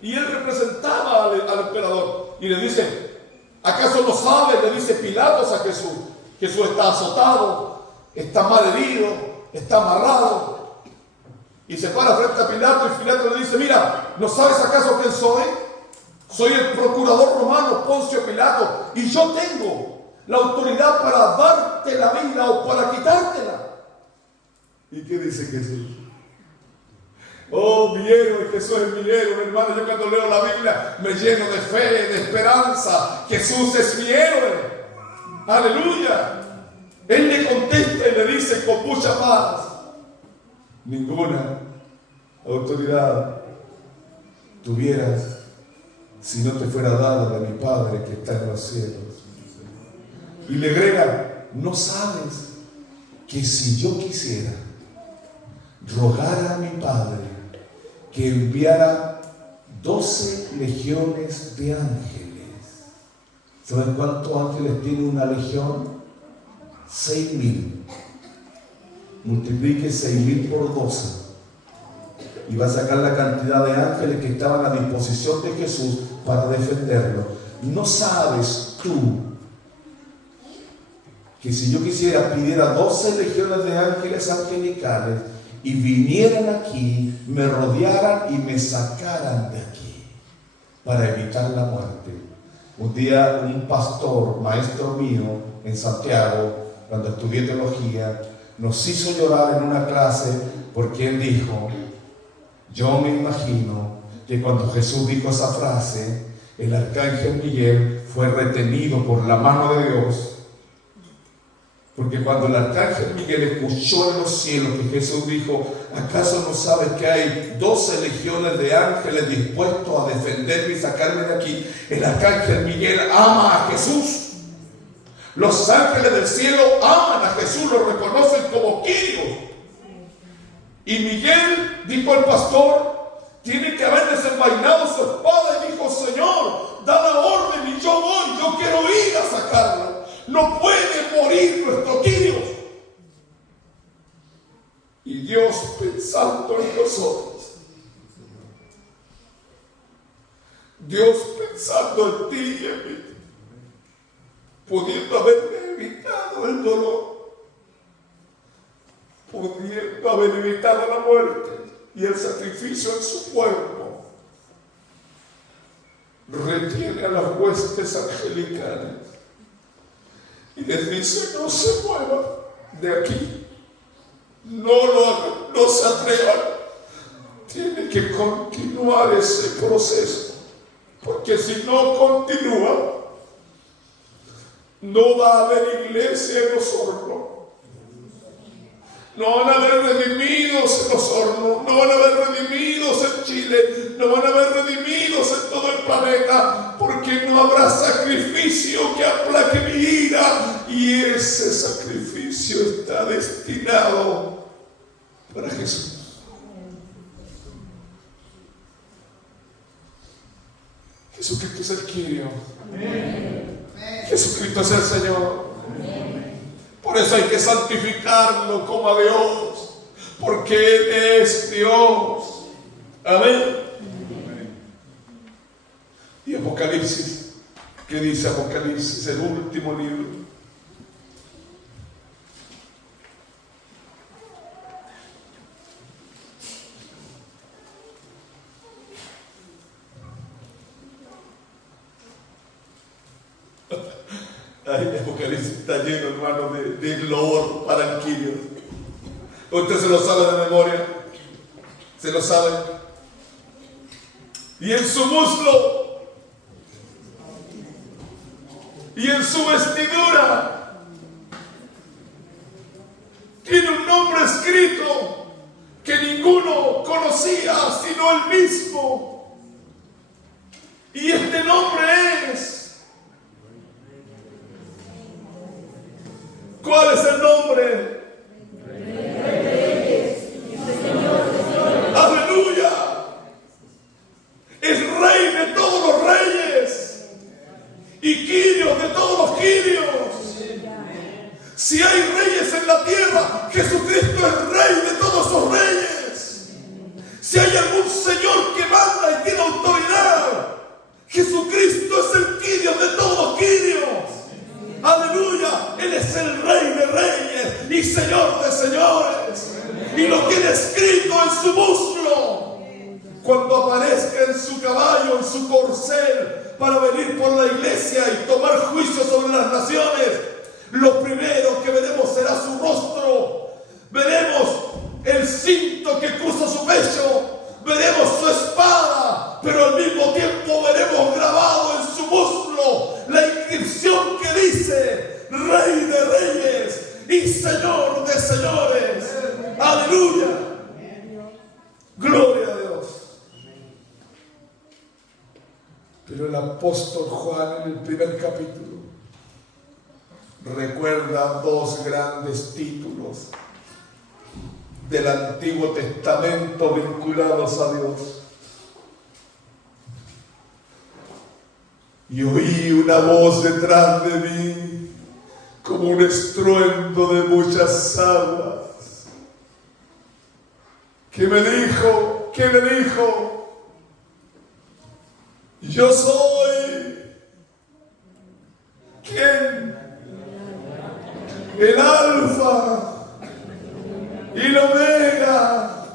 y él representaba al emperador, y le dice, ¿acaso no sabes? Le dice Pilatos a Jesús. Jesús está azotado, está mal herido, está amarrado, y se para frente a Pilato, y Pilato le dice, mira, ¿no sabes acaso quién soy? Soy el procurador romano, Poncio Pilato, y yo tengo la autoridad para darte la vida o para quitártela. ¿Y qué dice Jesús? Oh, mi héroe, Jesús es mi héroe, hermano. Yo cuando leo la Biblia me lleno de fe, de esperanza. Jesús es mi héroe. Aleluya. Él le contesta y le dice con mucha paz, ninguna autoridad tuvieras si no te fuera dada de mi Padre que está en los cielos. Y le agrega, ¿no sabes que si yo quisiera rogar a mi Padre que enviara 12 legiones de ángeles? ¿Saben cuántos ángeles tiene una legión? 6.000. Multiplique 6.000 por 12 y va a sacar la cantidad de ángeles que estaban a disposición de Jesús para defenderlo. ¿No sabes tú que si yo quisiera pidiera 12 legiones de ángeles angelicales y vinieran aquí, me rodearan y me sacaran de aquí para evitar la muerte? Un día un pastor, maestro mío en Santiago, cuando estudié teología, nos hizo llorar en una clase porque él dijo, yo me imagino que cuando Jesús dijo esa frase, el arcángel Miguel fue retenido por la mano de Dios, porque cuando el arcángel Miguel escuchó en los cielos que Jesús dijo, ¿acaso no sabes que hay 12 legiones de ángeles dispuestos a defenderme y sacarme de aquí? El arcángel Miguel ama a Jesús. Los ángeles del cielo aman a Jesús, lo reconocen como Quirio. Y Miguel, dijo el pastor, tiene que haber desenvainado su espada y dijo, Señor, da la orden y yo voy, yo quiero ir a sacarla. No puede morir nuestro Quirio. Y Dios, pensando en nosotros, Dios pensando en ti y en mí, pudiendo haberme evitado el dolor, pudiendo haber evitado la muerte y el sacrificio en su cuerpo, retiene a las huestes angelicales y les dice, no se muevan de aquí, no lo hagan, no se atrevan, tiene que continuar ese proceso, porque si no continúa, no va a haber iglesia en los hornos. No van a haber redimidos en los hornos. No van a haber redimidos en Chile. No van a haber redimidos en todo el planeta. Porque no habrá sacrificio que aplaque mi ira. Y ese sacrificio está destinado para Jesús. Jesucristo es el Quirio. Jesucristo es el Señor. Por eso hay que santificarlo como a Dios, porque Él es Dios. Amén. Y Apocalipsis, ¿qué dice Apocalipsis? El último libro. Ay, Apocalipsis está lleno, hermano, de globos para el Kyrios. Usted se lo sabe de memoria. Se lo sabe. Y en su muslo y en su vestidura tiene un nombre escrito que ninguno conocía sino él mismo. Y este nombre es... ¿Cuál es el nombre? ¡Aleluya! Es Rey de todos los reyes y Kyrios de todos los Kyrios. Si hay reyes en la tierra, Jesucristo es Rey de todos esos reyes. Si hay algún Señor que manda y tiene autoridad, Jesucristo es el Kyrios de todos los Kyrios. Aleluya, Él es el Rey de reyes y Señor de señores. Y lo tiene escrito en su muslo. Cuando aparezca en su caballo, en su corcel, para venir por la iglesia y tomar juicio sobre las naciones, lo primero que veremos será su rostro. Veremos el cinto que cruza su pecho. Veremos su espada, pero al mismo tiempo veremos grabado en su muslo la inscripción que dice Rey de reyes y Señor de señores. Aleluya. Gloria a Dios. Pero el apóstol Juan en el primer capítulo recuerda dos grandes títulos del Antiguo Testamento vinculados a Dios. Y oí una voz detrás de mí como un estruendo de muchas aguas que me dijo, yo soy, ¿quién? El Alfa y la Omega,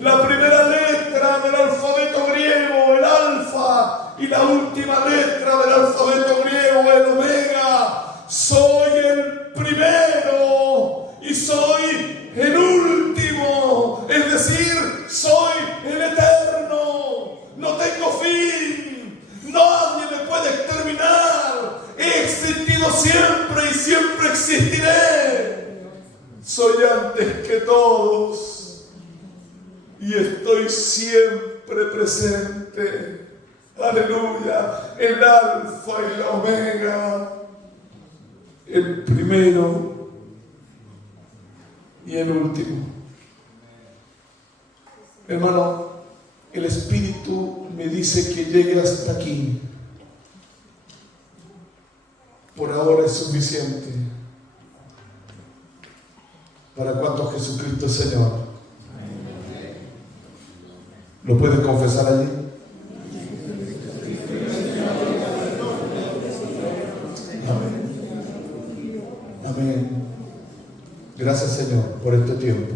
la primera letra del alfabeto griego, el Alfa, y la última letra del alfabeto griego, el Omega. Soy el primero y soy el último, es decir, soy el eterno, no tengo fin, nadie me puede exterminar, he existido siempre y siempre existiré, soy antes que todos y estoy siempre presente. Aleluya, el Alfa y la Omega, el primero y el último. Hermano, el Espíritu me dice que llegue hasta aquí. Por ahora es suficiente. ¿Para cuánto Jesucristo es Señor? ¿Lo puedes confesar allí? Amén. Amén. Gracias, Señor, por este tiempo.